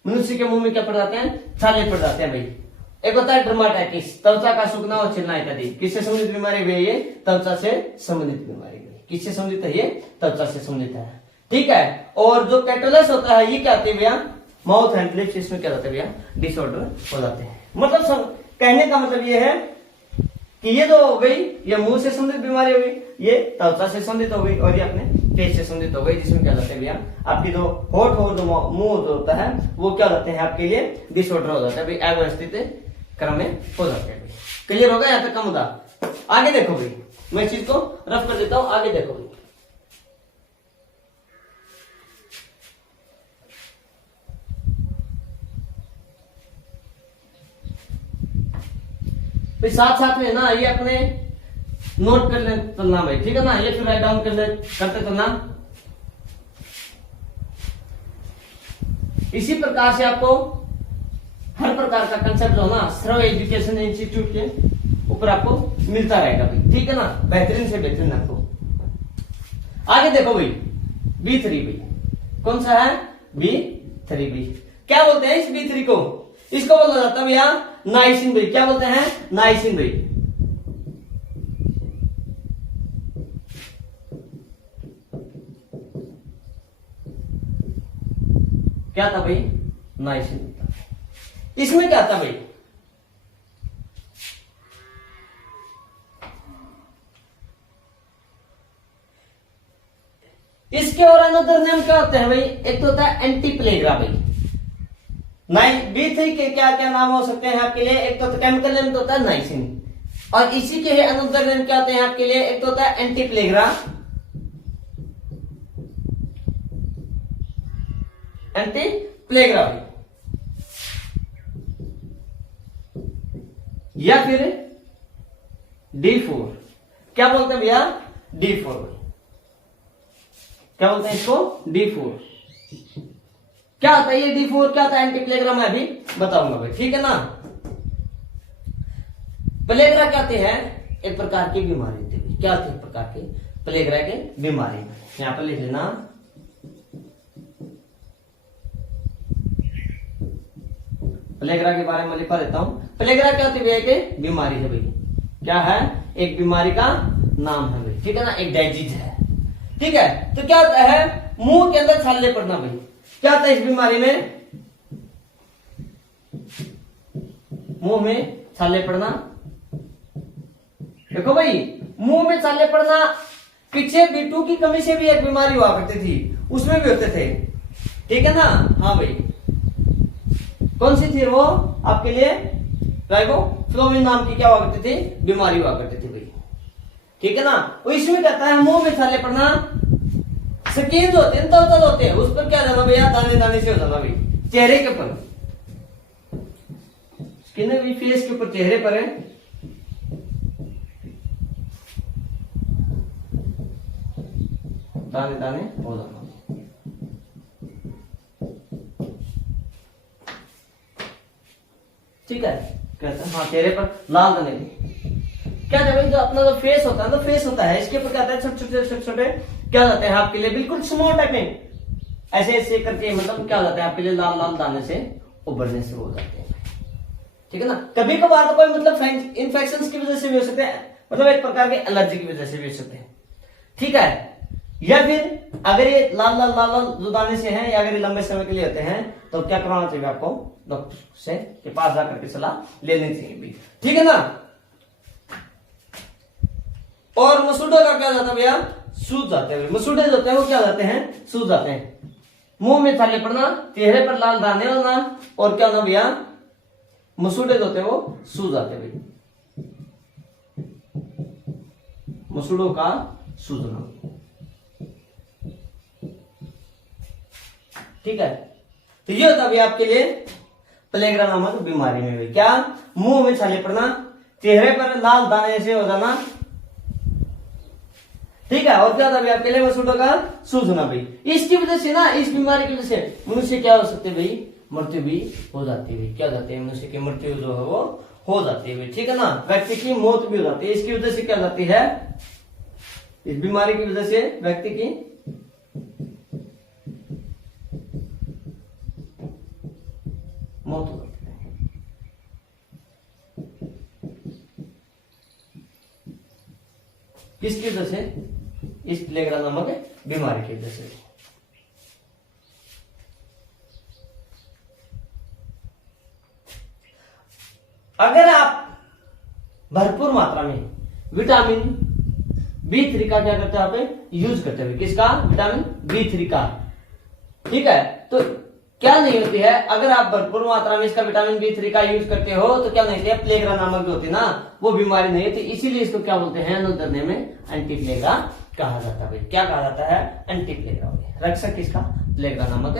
मनुष्य के मुंह में क्या पड़ जाते हैं? छाले पड़ जाते हैं भाई। एक होता है डर्माटाइटिस, त्वचा का सूखना और छिलना इत्यादि। किससे संबंधित बीमारी है ये? त्वचा से संबंधित बीमारी। किससे संबंधित है ये? त्वचा से संबंधित है, ठीक है। और जो कैटोलस होता है ये क्या होती है भैया? माउथ एंड लिप्स, इसमें क्या होता है भैया डिसऑर्डर हो जाते हैं। मतलब सब कहने का मतलब ये है कि ये जो हो गई ये मुंह से संबंधित बीमारी हो गई, ये त्वचा से संबंधित हो गई और ये अपने फेस से संबंधित हो गई, जिसमें क्या जाते हैं भैया आपकी जो होठ और जो मुंह जो होता है वो क्या जाते हैं आपके लिए डिसऑर्डर हो जाता है भाई, अव्यवस्थित क्रम में हो जाते हैं। क्लियर होगा यहाँ तक का मुद्दा? आगे देखो भाई, मैं इस चीज को रफ कर देता हूं, आगे देखो भाई। भाई साथ साथ में ना ये अपने नोट कर ले चलना भाई, ठीक है ना, ये फिर राइट डाउन कर ले करते चलना। इसी प्रकार से आपको हर प्रकार का कंसेप्ट जो ना सर्व एजुकेशन इंस्टीट्यूट के ऊपर आपको मिलता रहेगा भाई, ठीक है ना, बेहतरीन से बेहतरीन आपको। आगे देखो भाई B3 भाई, कौन सा है B3 भाई, क्या बोलते हैं इस B3 को? इसको बोला जाता है भैया नाइसिन भाई। क्या बोलते हैं? नाइसिन भाई। क्या था भाई? नाइसिन। इसमें क्या था भाई? इसके और अनदर नेम क्या होते हैं भाई? एक तो होता है एंटी प्लेग्रा भाई। B3 के क्या क्या नाम हो सकते हैं आपके लिए? एक तो केमिकल नेम तो होता है नाइसिन, और इसी के अनदर नेम क्या होते हैं आपके लिए? एक तो होता है एंटी प्लेग्रा, एंटी प्लेग्रा भाई, या फिर D4। क्या बोलते हैं भैया? D4। क्या बोलते हैं इसको? D4। क्या होता है ये D4? क्या होता है एंटी प्लेग्रा? मैं अभी बताऊंगा भाई, ठीक है ना। प्लेग्रा क्या होती है? एक प्रकार की बीमारी होती है। क्या होती है? एक प्रकार की प्लेग्रा की बीमारी। यहां पर लिख लेना, प्लेग्रा के बारे में लिखा देता हूं। प्लेग्रा क्या होती है? एक बीमारी है भाई। क्या है? एक बीमारी का नाम है भाई, ठीक है ना, एक डिजीज है, ठीक है। तो क्या होता है? मुंह के अंदर छाले पड़ना भाई। क्या होता है इस बीमारी में? मुंह में छाले पड़ना। देखो भाई, मुंह में छाले पड़ना पीछे B2 की कमी से भी एक बीमारी हुआ करती थी, उसमें भी होते थे, ठीक है ना। हाँ भाई, कौन सी थी वो आपके लिए? राइबोफ्लाविन नाम की क्या हुआ करती थी? बीमारी हुआ करती थी भाई, ठीक है ना। वो इसमें कहता है मुंह में छाले पड़ना, स्किन जो होते हैं, तल होते हैं, उस पर क्या जाना भैया? दाने दाने से हो जाना भाई, चेहरे के ऊपर। स्किन भी फेस के ऊपर, चेहरे पर है, दाने दाने हो जाना, ठीक है। कहते हैं हाँ चेहरे पर लाल दाने। क्या है भाई? जो अपना जो फेस होता है, तो फेस होता है, इसके ऊपर क्या होता है? छोटे छोटे क्या जाते हैं आपके लिए? बिल्कुल स्मॉल टाइप में ऐसे ऐसे करके, मतलब क्या जाते हैं आपके लिए? लाल लाल दाने से उभरने शुरू हो जाते हैं, ठीक है ना। कभी कभार तो कोई मतलब इन्फेक्शन की वजह से भी हो सकते हैं, मतलब एक प्रकार के एलर्जी की वजह से भी हो सकते हैं, ठीक है। या फिर अगर ये लाल लाल लाल लाल जो दाने से हैं, या अगर ये लंबे समय के लिए होते हैं, तो क्या करवाना चाहिए आपको? डॉक्टर से के पास जाकर के सलाह लेनी चाहिए, ठीक है ना। और मसूड़ों का क्या जाता है भैया? सूज जाते हैं। मसूड़े जो होते हैं वो क्या जाते हैं? सूज जाते हैं। मुंह में छाले पड़ना, चेहरे पर लाल दाने होना, और क्या होना भैया? मसूड़े जो होते हैं वो सूज जाते हैं भाई, मसूड़ों का सूजना, ठीक है। तो ये होता है आपके लिए प्लेग्रा नामक बीमारी में भी क्या? मुंह में छाले पड़ना, चेहरे पर लाल दाने से हो जाना, ठीक है। और क्या था भाई आपके लिए? मसूड़ों का सूजना भाई। इसकी वजह से ना, इस बीमारी की वजह से मनुष्य क्या हो सकते भाई? मृत्यु भी हो जाती है। क्या जाती है? मनुष्य की मृत्यु जो है वो हो जाती है, ठीक है ना। व्यक्ति की मौत भी हो जाती है। इसकी वजह से क्या जाती है? इस बीमारी की वजह से व्यक्ति की मौत हो जाती है। किसकी वजह से? इस प्लेग्रा नामक बीमारी की वजह से। अगर आप भरपूर मात्रा में विटामिन B3 का क्या करते हैं, यहाँ पे यूज करते हैं। किसका? विटामिन B3 का। ठीक है, तो क्या नहीं होती है, अगर आप भरपूर मात्रा में इसका विटामिन B3 का यूज करते हो तो क्या नहीं होती है, प्लेगरा नामक जो होती है ना, वो बीमारी नहीं होती। इसीलिए इसको क्या बोलते हैं, अनुदरने में एंटी प्लेगरा कहा जाता है भाई। क्या कहा जाता है? एंटी प्लेगरा भाई, रक्षक किसका? प्लेगरा नामक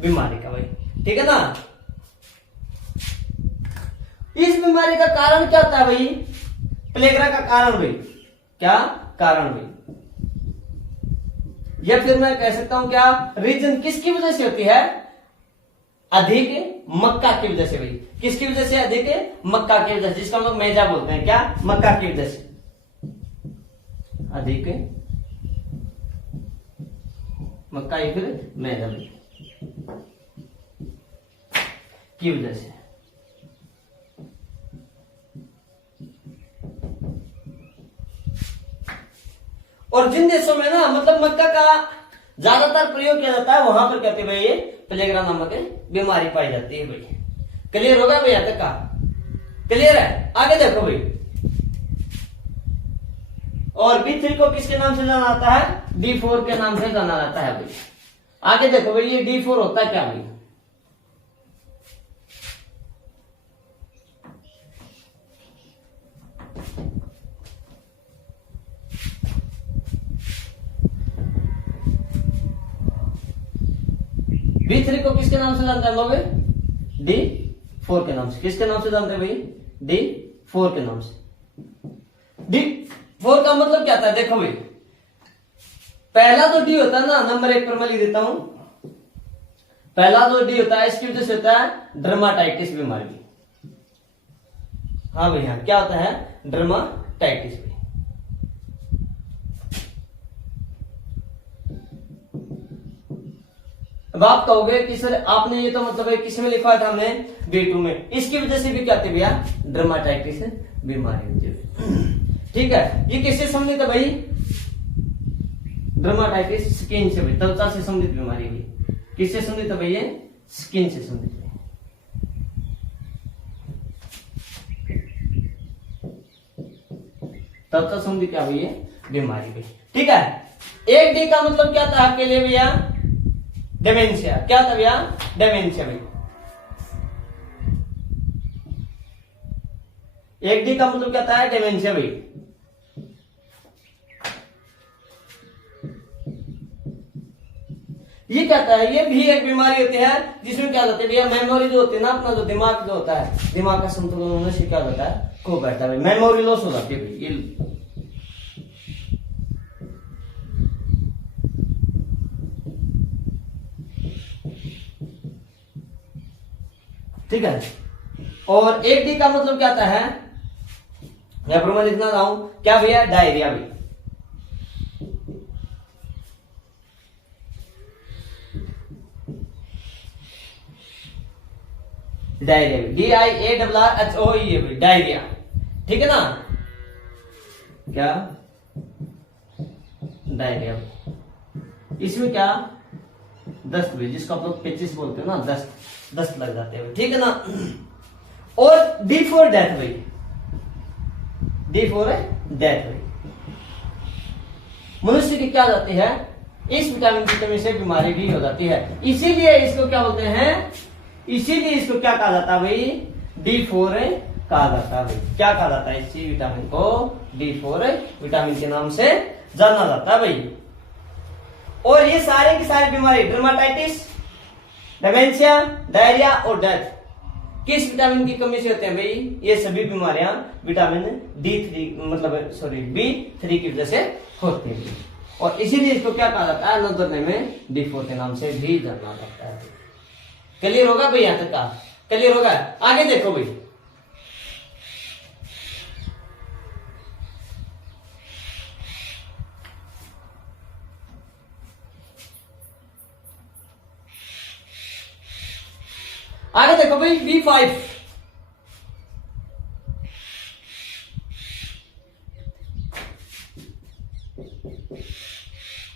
बीमारी का भाई। ठीक है ना। इस बीमारी का कारण क्या होता है भाई? प्लेगरा का कारण भाई, क्या कारण भाई, या फिर मैं कह सकता हूं क्या रीजन किसकी वजह से होती है? अधिक मक्का की वजह से भाई। किसकी वजह से? अधिक मक्का की वजह से, जिसको हम लोग मैदा बोलते हैं। क्या? मक्का की वजह से, अधिक मक्का या फिर मैदा की वजह से। और जिन देशों में ना मतलब मक्का का ज्यादातर प्रयोग किया जाता है, वहां पर कहते हैं भाई ये प्लेगरा नामक बीमारी पाई जाती है भाई। क्लियर होगा भाई? यहां तक का क्लियर है? आगे देखो भाई। और B3 को किसके नाम से जाना जाता है? D4 के नाम से जाना जाता है भाई। आगे देखो भाई, ये D4 होता है क्या भाई? B3 को किसके नाम से जानते हैं लोग? D4 के नाम से। किसके नाम से जानते हैं भाई? D4 के नाम से। D4 का मतलब क्या था? देखो भाई, पहला तो D होता है ना, नंबर 1 पर मैं लिख देता हूं। पहला जो D होता है, इसकी वजह से होता है डर्माटाइटिस बीमारी। हाँ भाई, हाँ, क्या होता है? डर्माटाइटिस। अब आप कहोगे कि सर आपने ये तो मतलब किस में लिखा था? हमने B2 में। इसकी वजह से भी क्या होती है भैया? डर्माटाइटिस बीमारी होती है। ठीक है, ये किससे संबंधित है भाई? डर्माटाइटिस स्किन से भाई, त्वचा से संबंधित बीमारी हुई। किससे संबंधित है भाई? ये स्किन से संबंधित है। त्वचा संबंधित क्या हुई है? बीमारी भाई। ठीक है, एक D का मतलब क्या था आपके लिए भैया? डेमेंशिया। क्या था भैया? डेमेंशिया भाई। एक D का मतलब क्या था? डेमेंशिया भाई। ये क्या था? ये भी एक बीमारी होती है जिसमें क्या होता है भैया? मेमोरी जो होती है ना, अपना जो दिमाग जो होता है, दिमाग का संतुलन होने से क्या होता है? खो बैठता है, मेमोरी लॉस हो जाती है भाई। ये ठीक है। और एक D का मतलब क्या आता है? यहां पर मैं लिखना चाहूं क्या भैया? डायरिया भी। डायरिया भी, DIARRHOE है डायरिया। ठीक है ना? क्या? डायरिया। इसमें क्या? दस्त भी, जिसको आप लोग पेचिस बोलते हो ना, दस्त लग जाते हैं। ठीक है ना? और D4 डेथ भाई। D4 है डेथ भाई। मनुष्य की क्या जाती है? इस विटामिन की कमी से बीमारी भी हो जाती है। इसीलिए इसको क्या बोलते हैं? इसीलिए इसको क्या कहा जाता है भाई? D4 कहा जाता है भाई। क्या कहा जाता है? इसी विटामिन को D4 विटामिन के नाम से जाना जाता है भाई। और ये सारे की सारी बीमारी, डर्माटाइटिस, डेमेंशिया, डायरिया और डेथ, किस विटामिन की कमी से होते हैं भाई? ये सभी बीमारियां विटामिन D3 मतलब सॉरी B3 की वजह से होती है। और इसीलिए इसको क्या कहा जाता है? अनुदरने में D4 के नाम से भी जाना जाता है। क्लियर होगा भाई? यहां तक का क्लियर होगा? आगे देखो भाई। आगे देखो भाई, B5।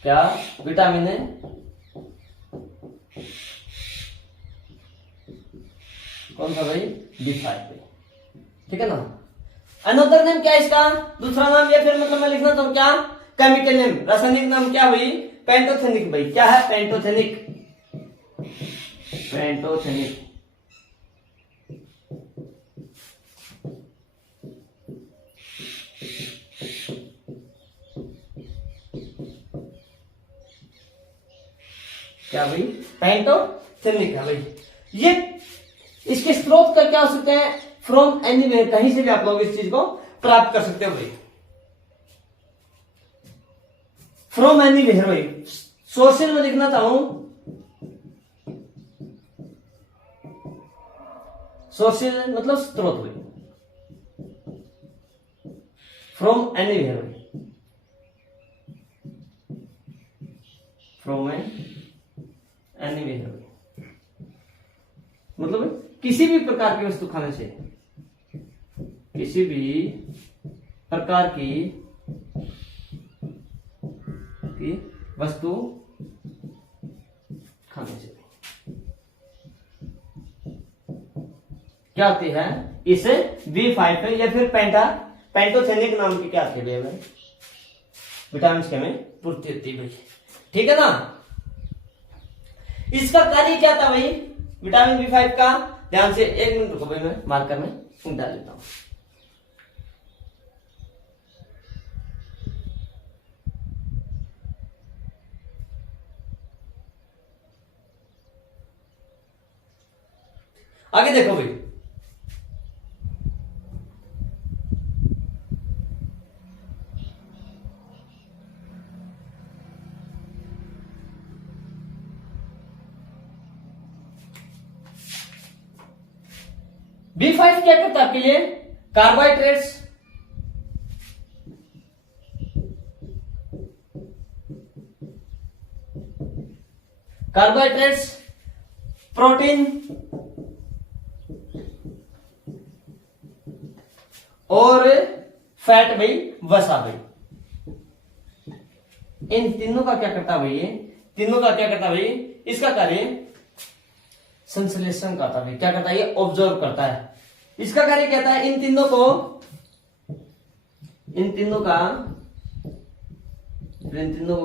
क्या विटामिन है? कौन सा भाई? B5 भाई। ठीक है ना। अनदर नेम क्या है इसका, दूसरा नाम, या फिर मतलब मैं लिखना चाहूँ क्या, केमिकल नेम, रासायनिक नाम क्या हुई, पेंटोथेनिक भाई। क्या है, पेंटोथेनिक, पेंटोथेनिक। क्या भाई, पेंटोथेनिक है भाई। ये इसके स्रोत का क्या हो सकते हैं, फ्रॉम एनीवेयर, कहीं से भी आप लोग इस चीज को प्राप्त कर सकते हो भाई, फ्रॉम एनीवेयर भाई। सोर्सेज में लिखना चाहूं, सोर्सेज मतलब स्रोत भाई, फ्रॉम एनीवेयर भाई, फ्रॉम एनीवेयर भाई, मतलब किसी भी प्रकार की वस्तु खाने से, किसी भी प्रकार की वस्तु खाने से क्या होती है, इसे B5 या फिर पेंटोथेनिक नाम की क्या आती है भाई, विटामिन के में पूर्ति होती है भाई। ठीक है ना। इसका कार्य क्या था भाई, विटामिन B5 का, ध्यान से 1 मिनट रुको भाई, मैं मार्कर में डाल लेता हूं। आगे देखो भाई, B5 क्या करता है आपके लिए, कार्बोहाइड्रेट्स, कार्बोहाइड्रेट्स, प्रोटीन और फैट भाई, वसा भाई। इन तीनों का क्या करता भाई, ये तीनों का क्या करता भाई, इसका कार्य संश्लेषण करता है, क्या करता है ये, ऑब्जर्व करता है। इसका कार्य कहता है इन तीनों को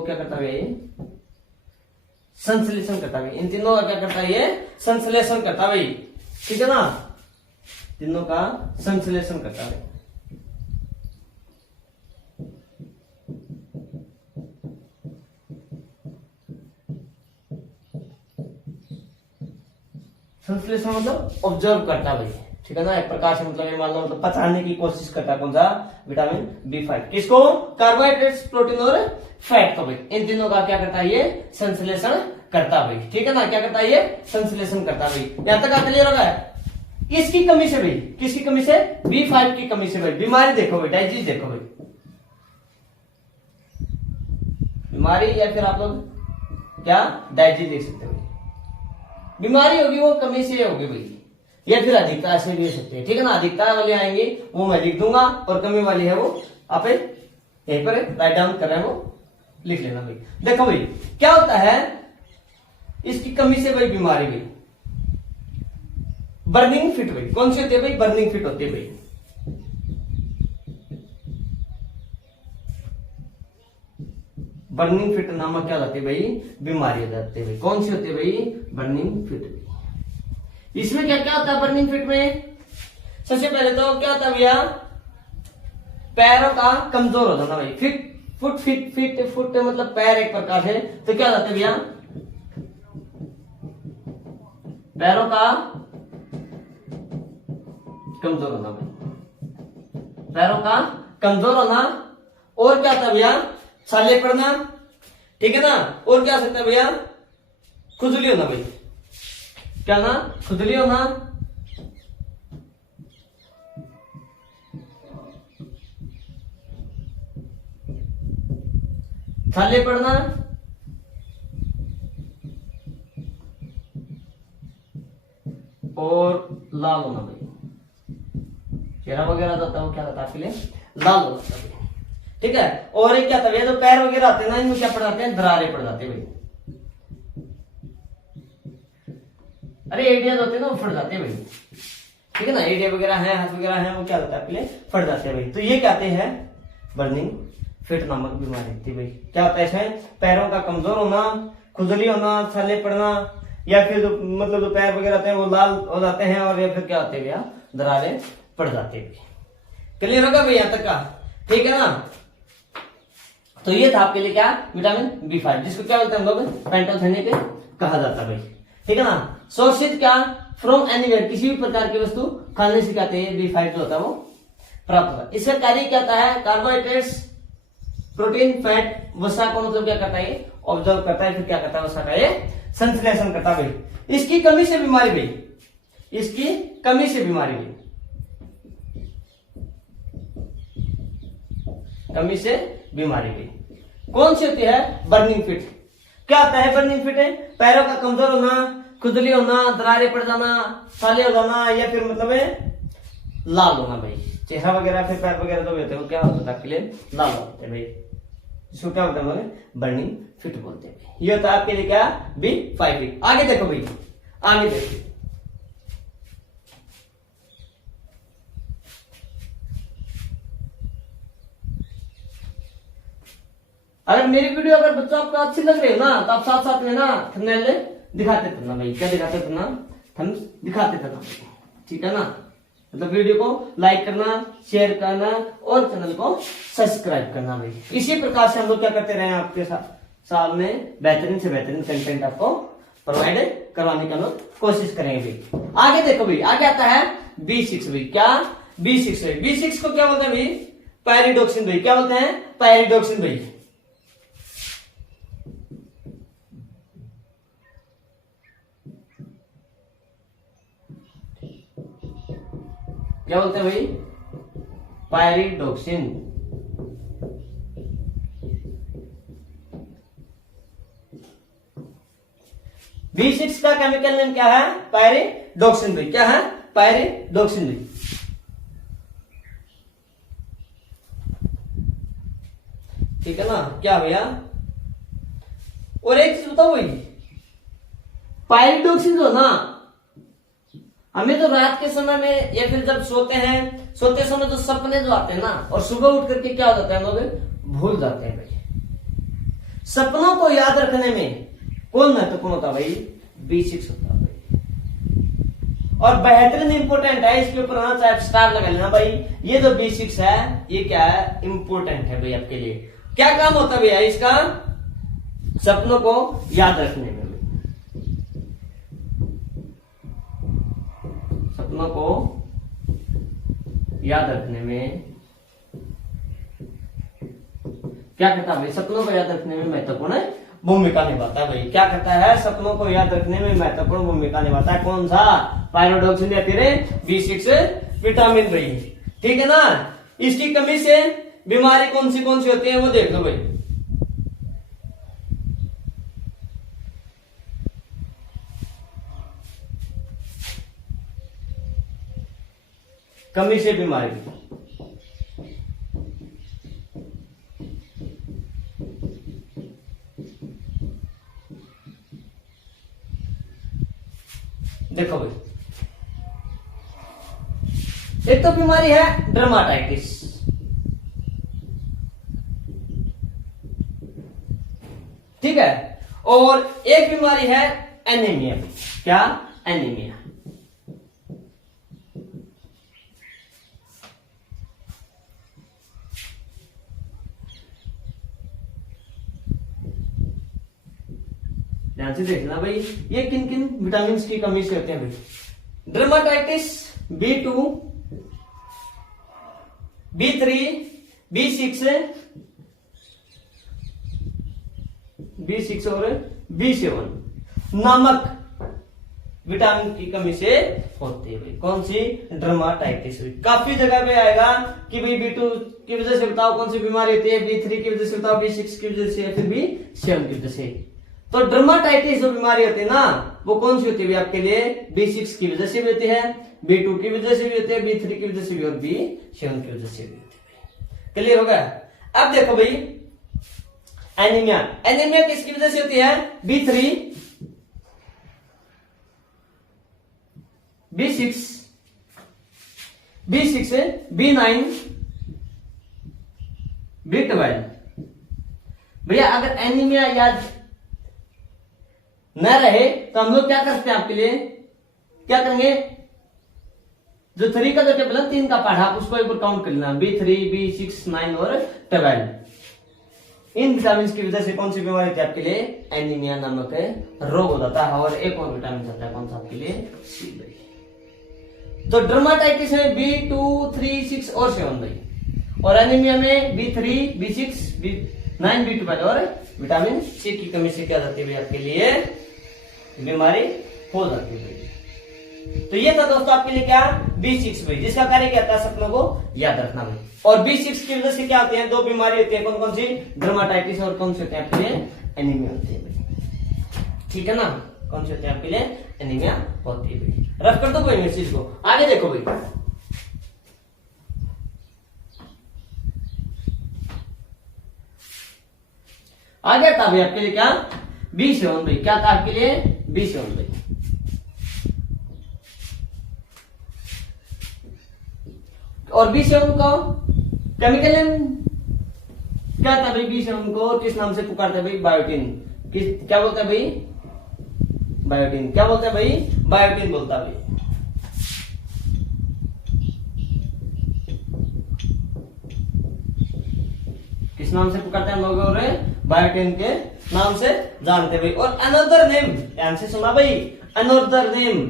क्या करता है, संश्लेषण करता है। इन तीनों का क्या करता है, ये संश्लेषण करता है भाई। ठीक है ना, तीनों का संश्लेषण करता है। संश्लेषण मतलब ऑब्जर्व करता भाई। ठीक है ना, एक प्रकार से मतलब ये मान लो मतलब पचाने की कोशिश करता है, कौन सा, विटामिन B5 किसको, कार्बोहाइड्रेट्स, प्रोटीन और फैट को भाई। इन तीनों का क्या करता है, ये संश्लेषण करता भाई। ठीक है ना, क्या करता है, ये संश्लेषण करता भाई। यहां तक क्लियर होगा। इसकी कमी से भाई, किसकी कमी से, B5 की कमी से भाई बीमारी देखो भाई, डायजीज देखो भाई, बीमारी या फिर आप लोग क्या डायजीज देख सकते हो। बीमारी होगी वो कमी से होगी भाई, या फिर अधिकता से भी हो सकती है। ठीक है ना, अधिकता वाली आएंगी वो मैं लिख दूंगा, और कमी वाली है वो आप यहीं पर राइट डाउन कर रहे हैं वो लिख लेना भाई। देखो भाई क्या होता है, इसकी कमी से भाई बीमारी भाई, बर्निंग फिट भाई, कौन सी होती है भाई, बर्निंग फिट होती है भाई। बर्निंग फिट नामक क्या होती है भाई, बीमारी हो जाती है भाई। कौन सी होती है भाई, बर्निंग फिट। इसमें क्या क्या होता है बर्निंग फिट में, सबसे पहले तो क्या होता है भैया, पैरों का कमजोर हो जाना भाई। फुट मतलब पैर एक प्रकार से, तो क्या होता है भैया, पैरों का कमजोर होना भाई, पैरों का कमजोर होना। और क्या होता है भैया, छाले पड़ना। ठीक है ना, और क्या सकता है भैया, खुजली होना भाई, क्या ना, खुजली होना। छाले पड़ना और लाल होना भाई, चेहरा वगैरह जाता है वो क्या रहता है आपके लिए, लाल हो जाता है। ठीक है, और एक क्या था भैया, जो पैर वगैरह आते हैं ना, इनमें क्या पड़ जाते हैं, दरारें पड़ जाती है भाई। अरे एडियाज होते हैं ना, वो फट जाते हैं भाई। ठीक है ना, एड़े वगैरह है, हाथ वगैरह है, वो क्या होता है आपके लिए फट जाते हैं भाई। तो ये कहते हैं बर्निंग फिट नामक बीमारी होती है भाई। क्या होता है इसमें, पैरों का कमजोर होना, खुजली होना, छाले पड़ना, या फिर जो मतलब जो पैर वगैरह होते हैं वो लाल हो जाते हैं, और या फिर क्या होते हैं भैया दरारें पड़ जाती है। क्लियर होगा भाई यहाँ तक का, ठीक है ना। तो ये था आपके लिए क्या, विटामिन B5, जिसको क्या बोलते हैं हम लोग पैंटोथेनिक कहा जाता है भाई, ठीक है ना। शोषित क्या, फ्रॉम एनीवेयर, किसी भी प्रकार की वस्तु खाने से कहते हैं B5 जो होता है वो प्राप्त होता है। इसका कार्य क्या होता है, कार्बोहाइड्रेट्स, प्रोटीन, फैट, वसा को मतलब क्या करता है, ऑब्जर्व करता है, फिर क्या करता है वसा का ये संश्लेषण करता है भाई। इसकी कमी से बीमारी भाई, इसकी कमी से बीमारी भाई, कमी से बीमारी भी कौन सी होती है, बर्निंग फिट। क्या होता है बर्निंग फिट, है पैरों का कमजोर होना, खुजली होना, दरारें पड़ जाना, छाले हो जाना, या फिर मतलब है लाल होना भाई, चेहरा वगैरह फिर पैर वगैरह जो होते हैं वो क्या होता है आपके लिए लाल होते हैं भाई, इसको क्या बोलते हैं बर्निंग फिट बोलते हैं। ये होता है आपके लिए क्या, B5। आगे देखो भाई, आगे देखो, अगर मेरी वीडियो अगर बच्चों आपको अच्छी लग रही हो ना, तो आप साथ साथ में ना थंबनेल दिखाते थे भाई, क्या दिखाते थे ना, हम दिखाते थे ना, ठीक है ना। मतलब वीडियो को लाइक करना, शेयर करना, और चैनल को सब्सक्राइब करना भाई। इसी प्रकार से हम लोग क्या करते रहे आपके साथ में बेहतरीन से बेहतरीन कंटेंट आपको प्रोवाइड करवाने का लोग कोशिश करेंगे भाई। आगे देखो भाई, आगे आता है B6 भाई, क्या B6 भाई, B6 को क्या बोलते हैं भाई, पायरिडोक्सिन भाई, क्या बोलते हैं, पायरिडोक्सिन भाई। क्या बोलते हैं भाई, पायरिडोक्सिन। B6 का केमिकल नेम क्या है, पायरिडोक्सिन भाई, क्या है, पायरिडोक्सिन भाई। ठीक है ना, क्या भैया। और एक चीज बताओ भाई, पायरिडोक्सिन जो ना, हमें तो रात के समय में या फिर जब सोते हैं, सोते समय जो सपने जो आते हैं ना, और सुबह उठ करके क्या हो जाता है, लोग भूल जाते हैं भाई। सपनों को याद रखने में कौन महत्वपूर्ण होता है भाई, B6 होता है भाई। और बेहतरीन इंपोर्टेंट है, इसके ऊपर ना चाहे स्टार लगा लेना भाई। ये जो B6 है ये क्या है, इंपोर्टेंट है भाई आपके लिए। क्या काम होता है भैया इसका, सपनों को याद रखने में, सपनों को याद रखने में क्या करता है भाई, सपनों को याद रखने में महत्वपूर्ण भूमिका निभाता है भाई। क्या करता है, सपनों को याद रखने में महत्वपूर्ण भूमिका निभाता है। कौन सा, पायरिडोक्सिन या फिर B6 विटामिन भाई, ठीक है ना। इसकी कमी से बीमारी कौन सी होती है वो देख लो भाई। कमी से बीमारी, देखो भाई, एक तो बीमारी है डर्माटाइटिस, ठीक है, और एक बीमारी है एनीमिया। क्या, एनीमिया। ध्यान से देखना भाई, ये किन किन विटामिन की कमी से होते हैं भाई। डर्माटाइटिस B2, B3, B6 और B7 नामक विटामिन की कमी से होती है भाई। कौन सी, डर्माटाइटिस। काफी जगह पे आएगा कि भाई B2 की वजह से बताओ कौन सी बीमारी होती है, B3 की वजह से बताओ, B6 की वजह से, या फिर B7 की वजह से। तो डर्माटाइटिस जो बीमारी होती है ना, वो कौन सी होती है आपके लिए, B6 की वजह से भी होती है, B2 की वजह से भी होती है, B3 की वजह से भी, और B7 की वजह से भी होती है। क्लियर हो गया। अब देखो भाई, एनीमिया। एनीमिया किसकी वजह से होती है, B3, B6 B6, B9, B12। भैया अगर एनीमिया याद न रहे तो हम लोग क्या करते हैं, आपके लिए क्या करेंगे, जो 3 का जो टेबल है 3 का पढ़ा उसको एक बार काउंट कर लेना, B3, B6, 9 और 12। इन विटामिन की वजह से कौन सी बीमारी होती है आपके लिए, एनीमिया नामक रोग हो जाता है। और एक और विटामिन होता है कौन सा आपके लिए, सी भाई। तो डर्माटाइटिस में B2, 3, 6 और 7 भाई, और एनीमिया में B3, B6, B9, B12 और विटामिन सी की कमी से क्या जाती है आपके लिए बीमारी हो जाती है। तो ये था दोस्तों आपके लिए क्या, B6 भाई, जिसका कार्य क्या था सपनों को याद रखना भाई। और B6 की वजह से क्या होती है, 2 बीमारी होती है, कौन कौन सी, डर्माटाइटिस और कौन से होते हैं आपके लिए, एनीमिया होती है भाई। ठीक है ना, कौन से होते हैं आपके लिए, एनीमिया होती है भाई। रफ कर दो कोई इस चीज को, आगे देखो भाई। आगे था भाई आपके लिए क्या, B7 भाई, क्या था आपके लिए, B7 भाई। और B7 को केमिकल क्या था भाई, B7 को किस नाम से पुकारते हैं भाई, बायोटिन। किस क्या बोलते हैं भाई, बायोटिन। क्या बोलते हैं भाई, बायोटिन बोलता है भाई। किस नाम से पुकारते हैं लोग, और बायोटिन के नाम से जानते भाई। और अनदर नेम, ध्यान से सुना भाई, अनदर नेम,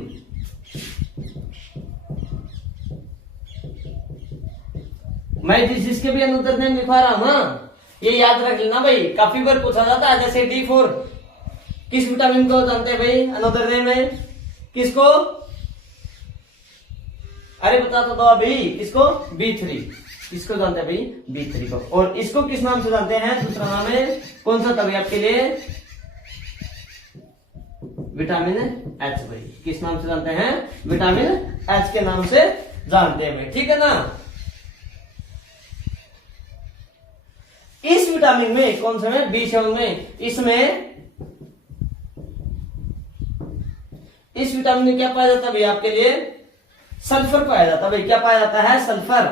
मैं जिसके भी अनदर नेम लिखवा रहा हूं ना, ये याद रख लेना भाई, काफी बार पूछा जाता है। जैसे D4 किस विटामिन को जानते हैं भाई, अनदर नेम है किसको, अरे बता तो दो अभी, किसको, B3, किसको जानते हैं भाई, B3 को। और इसको किस नाम से जानते हैं, दूसरा नाम है कौन सा तभी आपके लिए, विटामिन H भाई। किस नाम से जानते हैं, विटामिन H के नाम से जानते हैं भाई। ठीक है ना। इस विटामिन में कौन सा में, B7 में, इसमें इस विटामिन में क्या पाया जाता है भाई आपके लिए, सल्फर पाया जाता है भाई। क्या पाया जाता है, सल्फर।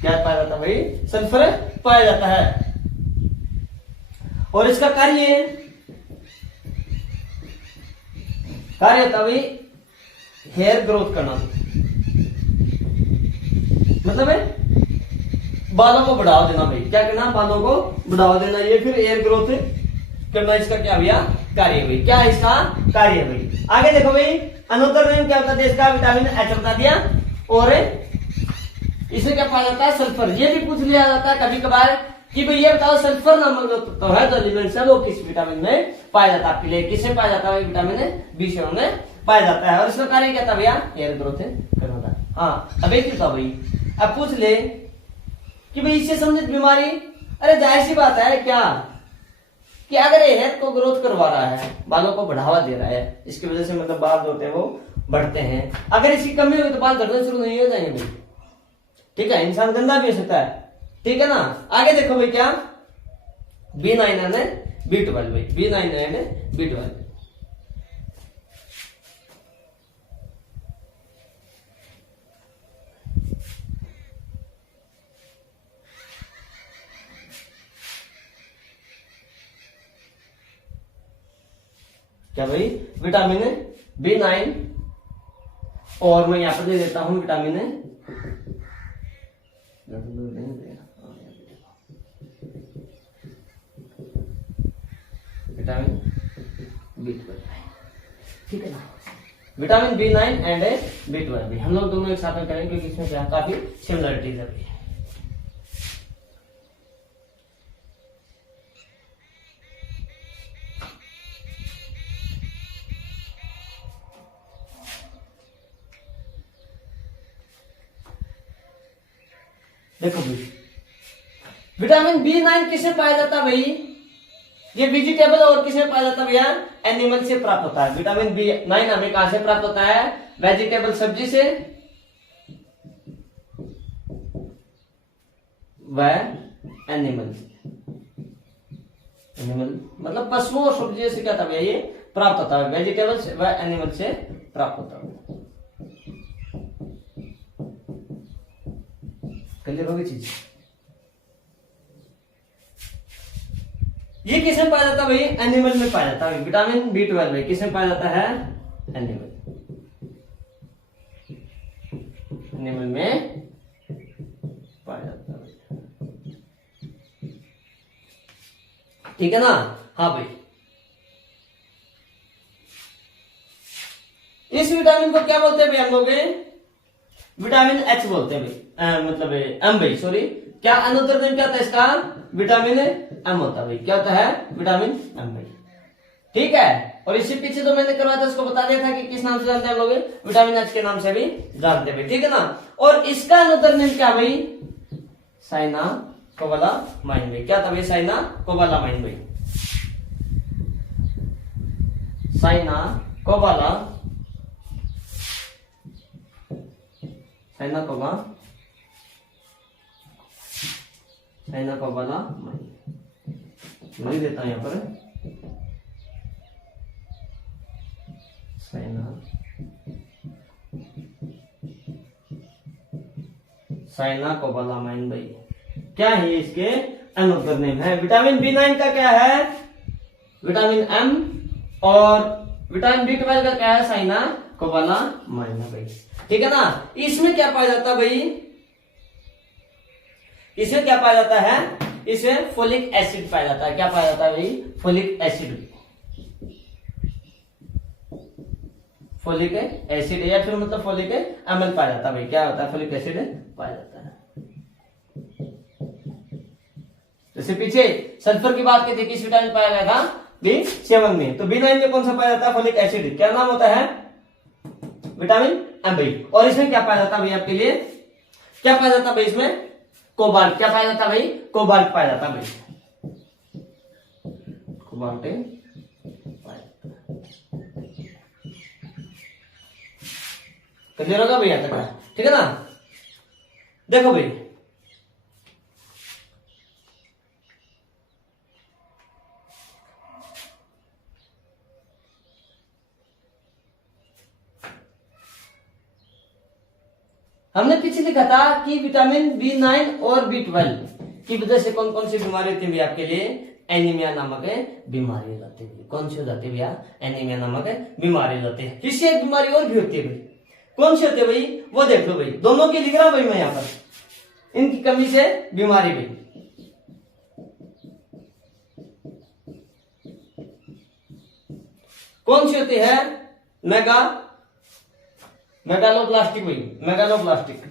क्या पाया जाता है भाई, सल्फर पाया जाता है। और इसका कार्य होता है भाई हेयर ग्रोथ करना, मतलब है बालों को बढ़ावा देना भाई। क्या करना, बालों को बढ़ावा देना, ये फिर हेयर ग्रोथ करना, इसका क्या भैया कार्य भाई। क्या इसका कार्य भाई, आगे देखो भाई। अनदर नेम क्या होता है इसका, विटामिन H बता दिया। और इसे क्या पाया जाता है, सल्फर। ये भी पूछ लिया जाता है कभी कभार कि भाई ये बताओ सल्फर नामक जो तो है, जो एलिमेंट है, वो किस विटामिन में पाया जाता है आपके लिए, किससे पाया जाता है, विटामिन B7 में पाया जाता है। और इसका कार्य क्या था भैया, हेयर ग्रोथ करना था। हाँ अब एक था भाई, अब पूछ ले कि भाई इससे संबंधित बीमारी, अरे जाहिर सी बात है क्या कि अगर ये हेयर को ग्रोथ करवा रहा है, बालों को बढ़ावा दे रहा है, इसकी वजह से मतलब बाल जो होते हैं वो बढ़ते हैं। अगर इसकी कमी होगी तो बाल झड़ना शुरू नहीं हो जाएंगे भाई। ठीक है, इंसान गंदा भी हो सकता है। ठीक है ना। आगे देखो भाई क्या, B9 एंड B12 भाई, B9 एंड B12। क्या भाई, विटामिन B9, और मैं यहां पर दे देता हूं विटामिन विटामिन B12। ठीक है ना, विटामिन B9 एंड B12 भी हम लोग दोनों एक साथ में करेंगे क्योंकि इसमें क्या काफी सिमिलरिटीज है। देखो भाई, विटामिन B9 किसे पाया जाता है भाई, ये वेजिटेबल और किसे पाया जाता है भैया, एनिमल से प्राप्त होता है। विटामिन B9 हमें कहां से प्राप्त होता है, वेजिटेबल सब्जी से, व एनिमल, एनिमल मतलब पशुओं और सब्जियों से क्या होता है ये प्राप्त होता है, वेजिटेबल्स व एनिमल से प्राप्त होता है। क्लियर होगी चीज। ये किसमें पाया जाता है भाई, एनिमल में पाया जाता है। विटामिन B12 है किसमें पाया जाता है, एनिमल, एनिमल में पाया जाता है। ठीक है ना। हाँ भाई, इस विटामिन को क्या बोलते हैं भाई हम लोग, विटामिन H बोलते हैं भाई, मतलब एम भाई, सॉरी, क्या अनुत्तर नाम क्या होता है इसका, विटामिन एम होता है भाई। क्या होता है, विटामिन एम भाई। ठीक है। और इससे पीछे तो मैंने करवाया था, उसको बता दिया था कि किस नाम से जानते हैं हम लोग, विटामिन H के नाम से भी जानते हैं भाई। ठीक है ना। और इसका अनुत्तर नाम क्या भाई, साइना कोबालामाइन भाई। क्या था भाई, साइना कोबालामाइन भाई, साइना कोबाला, साइना कोबालामाइन लिख देता हूं यहां पर, साइना कोबालामाइन भाई। क्या है इसके अनुत्तर नेम है। विटामिन B9 का क्या है, विटामिन M, और विटामिन B12 का क्या है, साइना कोबालामाइन भाई। ठीक है ना। इसमें क्या पाया जाता है भाई, इसमें क्या पाया जाता है, इसमें फोलिक एसिड पाया जाता है। क्या पाया जाता है भाई, फोलिक एसिड, फोलिक एसिड या फिर मतलब फोलिक एमएल पाया जाता है भाई। क्या होता है, फोलिक एसिड पाया जाता है। जैसे पीछे सल्फर की बात की थी, किस विटामिन पाया गया था, B7 में। तो B9 में कौन सा पाया जाता है, फोलिक एसिड। क्या नाम होता है, विटामिन एम भाई। और इसमें क्या पाया जाता है भाई, आपके लिए क्या पाया जाता है भाई, इसमें कोबाल्ट। क्या पाया जाता है भाई, कोबाल्ट पाया जाता है भाई, कोबाल्ट पाया जाता है। क्लियर होगा भैया तक। ठीक है ना। देखो भाई, हमने पीछे लिखा था कि विटामिन B9 और B12 की वजह से कौन कौन सी बीमारी होती है भैया आपके लिए, एनीमिया नामक बीमारी हो जाती है। कौन सी हो जाती है भैया, एनीमिया नामक बीमारी हो जाती है। इससे एक बीमारी और भी होती है भाई, कौन सी होती है भाई, वो देख लो भाई, दोनों की लिख रहा भाई मैं यहाँ पर, इनकी कमी से बीमारी भाई। कौन सी होती है, मेगालोब्लास्टिक भाई, मेगालोब्लास्टिक,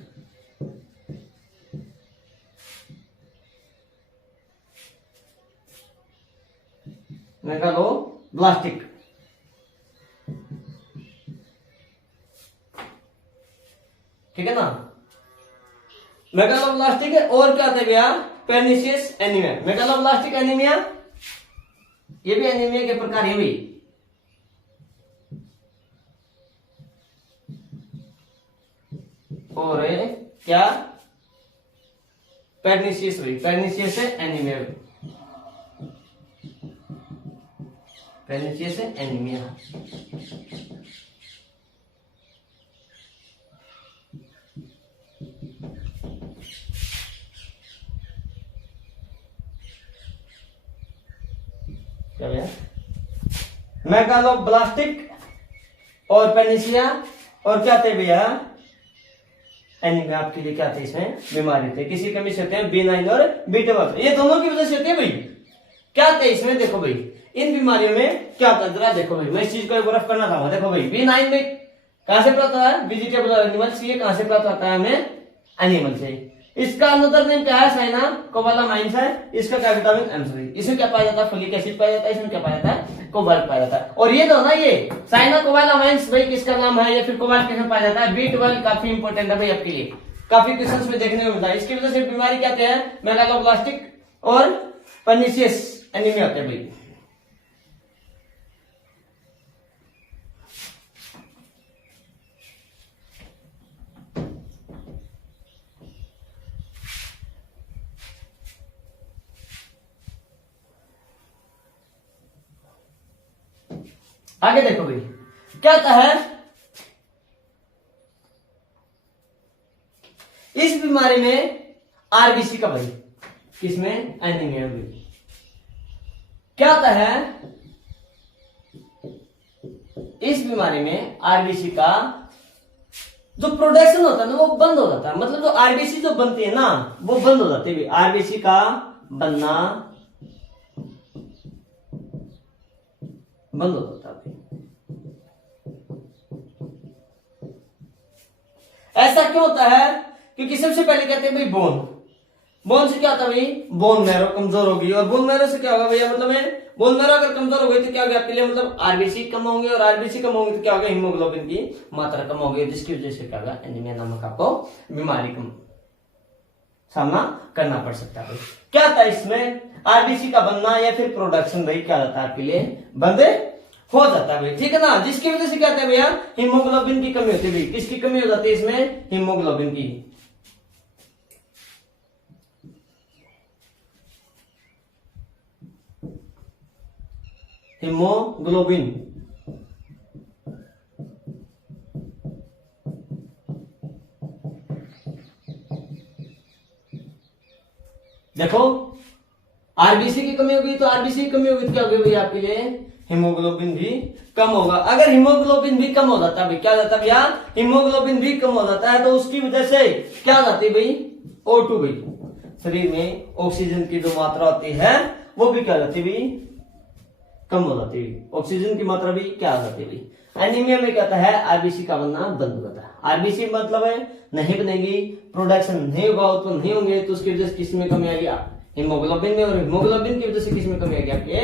मेगालोब्लास्टिक। ठीक है ना। मेगालोब्लास्टिक है। और क्या था भैया, पेर्निशियस एनीमिया। मेगालोब्लास्टिक एनीमिया ये भी एनीमिया के प्रकार है भाई। और क्या, पेर्निशियस भाई, पेर्निशियस एनीमिया, पेर्निशियस एनीमिया। क्या भैया, मेगालोब्लास्टिक और पेर्निशिया, और क्या थे भैया, एनीमिया आपके लिए क्या थे, इसमें बीमारी थे, किसी कमी से होते हैं B9 और B12, ये दोनों की वजह से होती है भाई। क्या थे इसमें, देखो भाई, इन बीमारियों में क्या होता है, जरा देखो भाई, मैं इस चीज को एक बर्फ करना चाहूंगा। देखो भाई, B9 में कहां से प्राप्त होता है, वेजिटेबल और एनिमल्स। ये कहां से प्राप्त होता है हमें, एनिमल से। इसका अनुत्तर नेम क्या है, साइना कोबालामाइन है। इसका क्या, विटामिन एम से। इसमें क्या पाया जाता है, फोलिक एसिड पाया जाता है। इसमें क्या पाया जाता है, कोबाल्ट पाया जाता है। और ये दो ना, ये साइना कोबालामाइन भाई किसका नाम है, या फिर कोबाल्ट किसमें पाया जाता है, B12 काफी इंपॉर्टेंट है भाई आपके लिए, काफी क्वेश्चंस में देखने को मिलता है। इसकी वजह से बीमारी क्या है, मेगालोब्लास्टिक और पेर्निशियस एनीमिया होते हैं भाई। आगे देखो भाई क्या होता है, इस बीमारी में आरबीसी का भाई, किसमें, एनीमिया में क्या होता है, इस बीमारी में आरबीसी का जो प्रोडक्शन होता है ना वो बंद हो जाता है, मतलब जो आरबीसी जो बनती है ना वो बंद हो जाती है, आरबीसी का बनना बंद हो जाता है। ऐसा क्यों होता है, क्योंकि सबसे पहले कहते हैं भाई बोन से क्या होता है भाई, बोन मैरो कमजोर होगी, और बोन मैरो से क्या होगा भैया, मतलब है बोन मैरो अगर कमजोर हो गई तो क्या होगा आपके लिए, मतलब आरबीसी कम होंगे, और आरबीसी कम होंगे तो क्या होगा, हीमोग्लोबिन की मात्रा कम होगी, जिसकी वजह से क्या होगा, एनीमिया नामक आपको बीमारी का सामना करना पड़ सकता है। क्या था इसमें, आरबीसी का बनना या फिर प्रोडक्शन भाई क्या होता है आपके लिए, बंद हो जाता है भाई, ठीक है ना, जिसकी वजह से क्या होता है भैया, हीमोग्लोबिन की कमी होती है भाई, किसकी कमी हो जाती है इसमें, हीमोग्लोबिन की। हीमोग्लोबिन देखो आरबीसी की कमी होगी तो आरबीसी की कमी होगी तो क्या होगी भैया आपके लिए, हीमोग्लोबिन भी कम होगा। अगर हीमोग्लोबिन भी कम हो जाता है भाई, क्या जाता है भैया, हीमोग्लोबिन भी कम हो जाता है तो उसकी वजह से क्या हो जाती है भाई, O2 भाई, शरीर में ऑक्सीजन की जो मात्रा होती है वो भी क्या हो जाती है भाई, कम हो जाती है, ऑक्सीजन की मात्रा भी क्या हो जाती है भाई। एनीमिया में कहता है आरबीसी का बनना बंद हो जाता है, आरबीसी मतलब है नहीं बनेगी, प्रोडक्शन नहीं होगा, उत्पन्न नहीं होंगे, तो उसकी वजह से किसमें कमी आएगी, हीमोग्लोबिन में, और हीमोग्लोबिन की वजह से किसमें कमी आएगी आपके,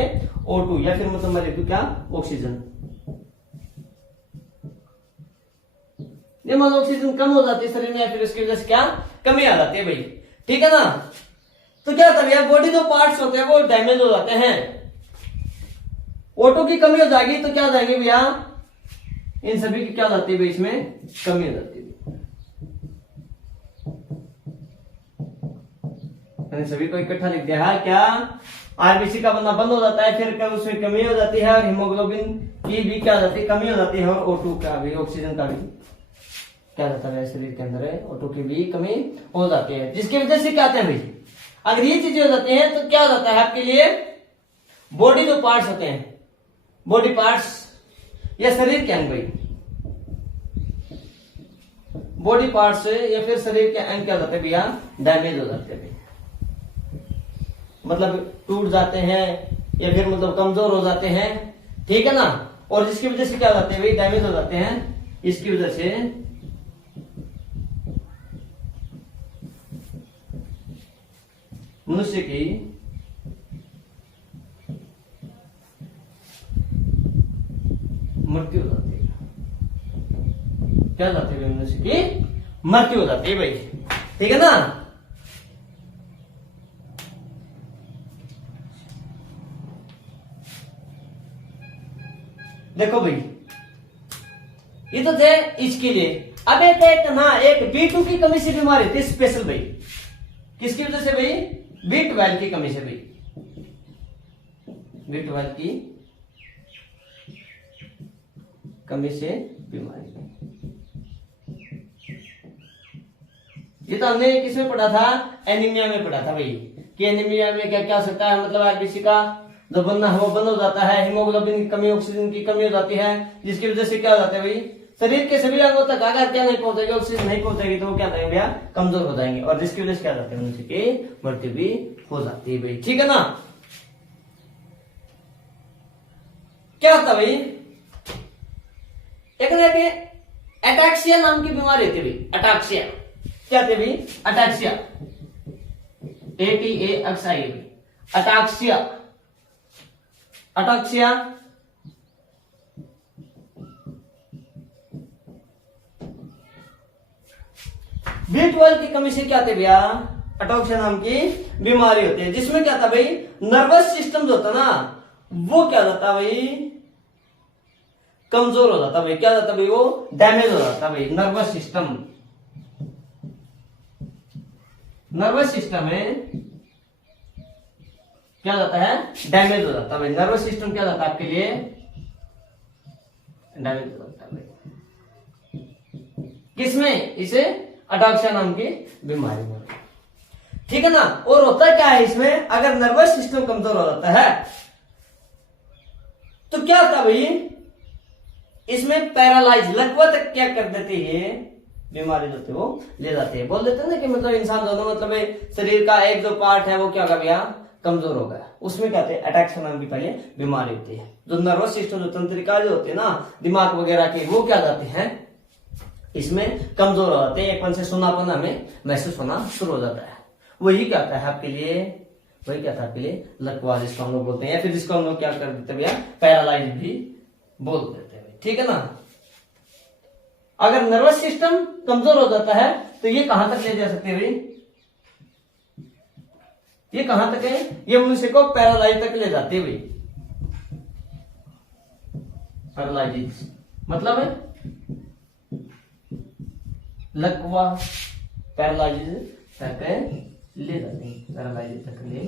O2 या फिर मतलब मैं क्या, ऑक्सीजन। ये मान ऑक्सीजन कम हो जाती है शरीर में या फिर उसकी वजह से क्या कमी आ जाती है भाई, ठीक है ना। तो क्या होता है भैया, बॉडी जो पार्ट्स होते हैं वो डैमेज हो जाते हैं, O2 की कमी हो जाएगी तो क्या हो जाएंगे भैया, इन सभी की क्या हो जाती है भाई, इसमें कमी हो जाती है, सभी को इकट्ठा लिख दिया है क्या, आरबीसी का बनना बंद हो जाता है, फिर कब उसमें कमी हो जाती है, और हीमोग्लोबिन की भी क्या हो जाती है, कमी हो जाती है, और O2 का भी, ऑक्सीजन का भी क्या जाता है शरीर के अंदर है, O2 की भी कमी हो जाती है, जिसकी वजह से क्या आते हैं भाई, अगर ये चीजें हो जाती हैं तो क्या हो जाता है आपके लिए, बॉडी जो पार्ट्स होते हैं, बॉडी पार्ट्स या शरीर के अंग भाई, बॉडी पार्ट्स या फिर शरीर के अंग क्या हो जाते हैं भैया, डैमेज हो जाते हैं, मतलब टूट जाते हैं या फिर मतलब कमजोर हो जाते हैं, ठीक है ना, और जिसकी वजह से क्या हो जाते हैं भाई, डैमेज हो जाते हैं, इसकी वजह से मनुष्य की मृत्यु हो जाती है, क्या हो जाती है, मनुष्य की मृत्यु हो जाती है भाई, ठीक है ना। देखो भाई ये तो थे इसके लिए, अब एक ना एक B2 की कमी से बीमारी थी स्पेशल भाई, किसकी वजह से भाई, B12 की कमी से भाई, B12 की कमी से बीमारी, ये तो हमने किसमें पढ़ा था, एनीमिया में पढ़ा था भाई, कि एनीमिया में क्या क्या हो सकता है, मतलब आरबीसी का जो बनना है वो बंद हो जाता है, हीमोग्लोबिन की कमी, ऑक्सीजन की कमी हो जाती है, जिसकी वजह से क्या हो जाता है भाई, शरीर के सभी अंगों तक अगर क्या नहीं पहुंचेगी, ऑक्सीजन नहीं पहुंचेगी तो वो क्या करेंगे भैया, कमजोर हो जाएंगे, और जिसकी वजह से क्या जाता है, मनुष्य की मृत्यु भी हो जाती है भाई, ठीक है ना। क्या होता भाई, एक एटैक्सिया नाम की बीमारी होती है भाई, अटैक्सिया, क्या होती है भाई, ataxia, ATAXIA, ataxia, ataxia B12 की कमी से क्या होती है भैया, अटैक्सिया नाम की बीमारी होती है, जिसमें क्या था भाई, नर्वस सिस्टम जो होता ना वो क्या होता भाई, कमजोर हो जाता भाई, क्या होता भाई, वो डैमेज हो जाता भाई, नर्वस सिस्टम, नर्वस सिस्टम में क्या जाता है, डैमेज हो जाता है भाई, नर्वस सिस्टम क्या जाता है आपके लिए किसमें? इसे अटॉक्सिया नाम की बीमारी में। ठीक है ना। और होता क्या है इसमें, अगर नर्वस सिस्टम कमजोर हो जाता है तो क्या होता भाई, इसमें पैरालाइज, लकवा तक क्या कर देती है, बीमारी जो थी वो ले जाती है। बोल देते हैं ना कि मतलब इंसान दोनों मतलब शरीर का एक जो पार्ट है वो क्या होगा भैया, कमजोर हो गया। उसमें क्या होते हैं, अटैक्स नाम की पहले बीमारी होती है। जो नर्वस सिस्टम, जो तंत्रिका जो होती है ना दिमाग वगैरह की, वो क्या जाते हैं इसमें कमजोर हो जाते हैं। एक से सुनापन हमें महसूस होना शुरू हो जाता है। वही क्या आता है आपके लिए, वही क्या था आपके लिए, लकवा जिसको हम लोग बोलते हैं, या फिर जिसको हम लोग क्या कर देते हैं भैया, पैरालाइज भी बोल देते हैं। ठीक है ना। अगर नर्वस सिस्टम कमजोर हो जाता है तो ये कहां तक ले जा सकते हैं भाई, ये कहां तक है, ये मनुष्य को पैरालाइज तक ले जाते हैं भाई। पैरालाइज मतलब है लकवा पैरालाइज तक ले जाते हैं, पैरालाइज तक ले।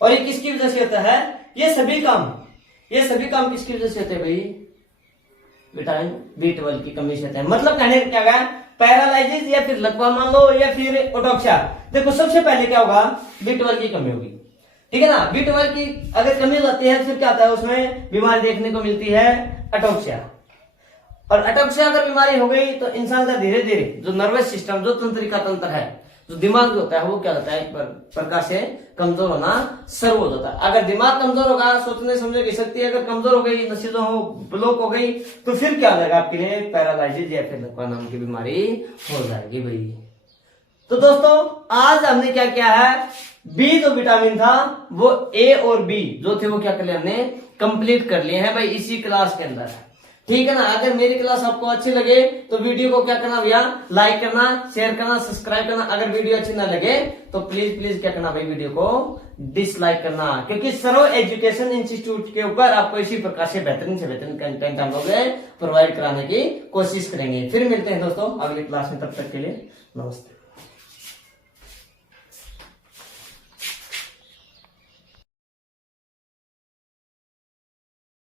और ये किसकी वजह से होता है, ये सभी काम किसकी वजह से होते हैं भाई, विटामिन B12 की कमी से होता है। मतलब कहने का क्या है, पैरालाइसिस या फिर लकवा मान लो या फिर ओटोक्सिया, देखो सबसे पहले क्या होगा, B12 की कमी होगी। ठीक है ना। B12 की अगर कमी हो जाती है फिर क्या होता है, उसमें बीमारी देखने को मिलती है अटोक्सिया। और अटोक्सिया अगर बीमारी हो गई तो इंसान का धीरे धीरे जो नर्वस सिस्टम, जो तंत्रिका तंत्र है, जो दिमाग जो होता है वो क्या होता है, एक प्रकार से कमजोर होना शुरू हो जाता है। अगर दिमाग कमजोर होगा, सोचने समझने की शक्ति अगर कमजोर हो गई, नसें हो ब्लॉक हो गई, तो फिर क्या हो जाएगा आपके लिए, पैरालाइसिस या फिर लकवा नाम की बीमारी हो जाएगी भाई। तो दोस्तों आज हमने क्या किया है, बी जो विटामिन था वो ए और बी जो थे वो क्या कर लिया हमने, कंप्लीट कर लिए हैं भाई इसी क्लास के अंदर। ठीक है ना। अगर मेरी क्लास आपको अच्छी लगे तो वीडियो को क्या करना भैया, लाइक करना, शेयर करना, सब्सक्राइब करना। अगर वीडियो अच्छी ना लगे तो प्लीज क्या करना भाई, वीडियो को डिसलाइक करना, क्योंकि सर्व एजुकेशन इंस्टीट्यूट के ऊपर आपको इसी प्रकार से बेहतरीन कंटेंट हम लोग प्रोवाइड कराने की कोशिश करेंगे। फिर मिलते हैं दोस्तों अगली क्लास में, तब तक के लिए नमस्ते।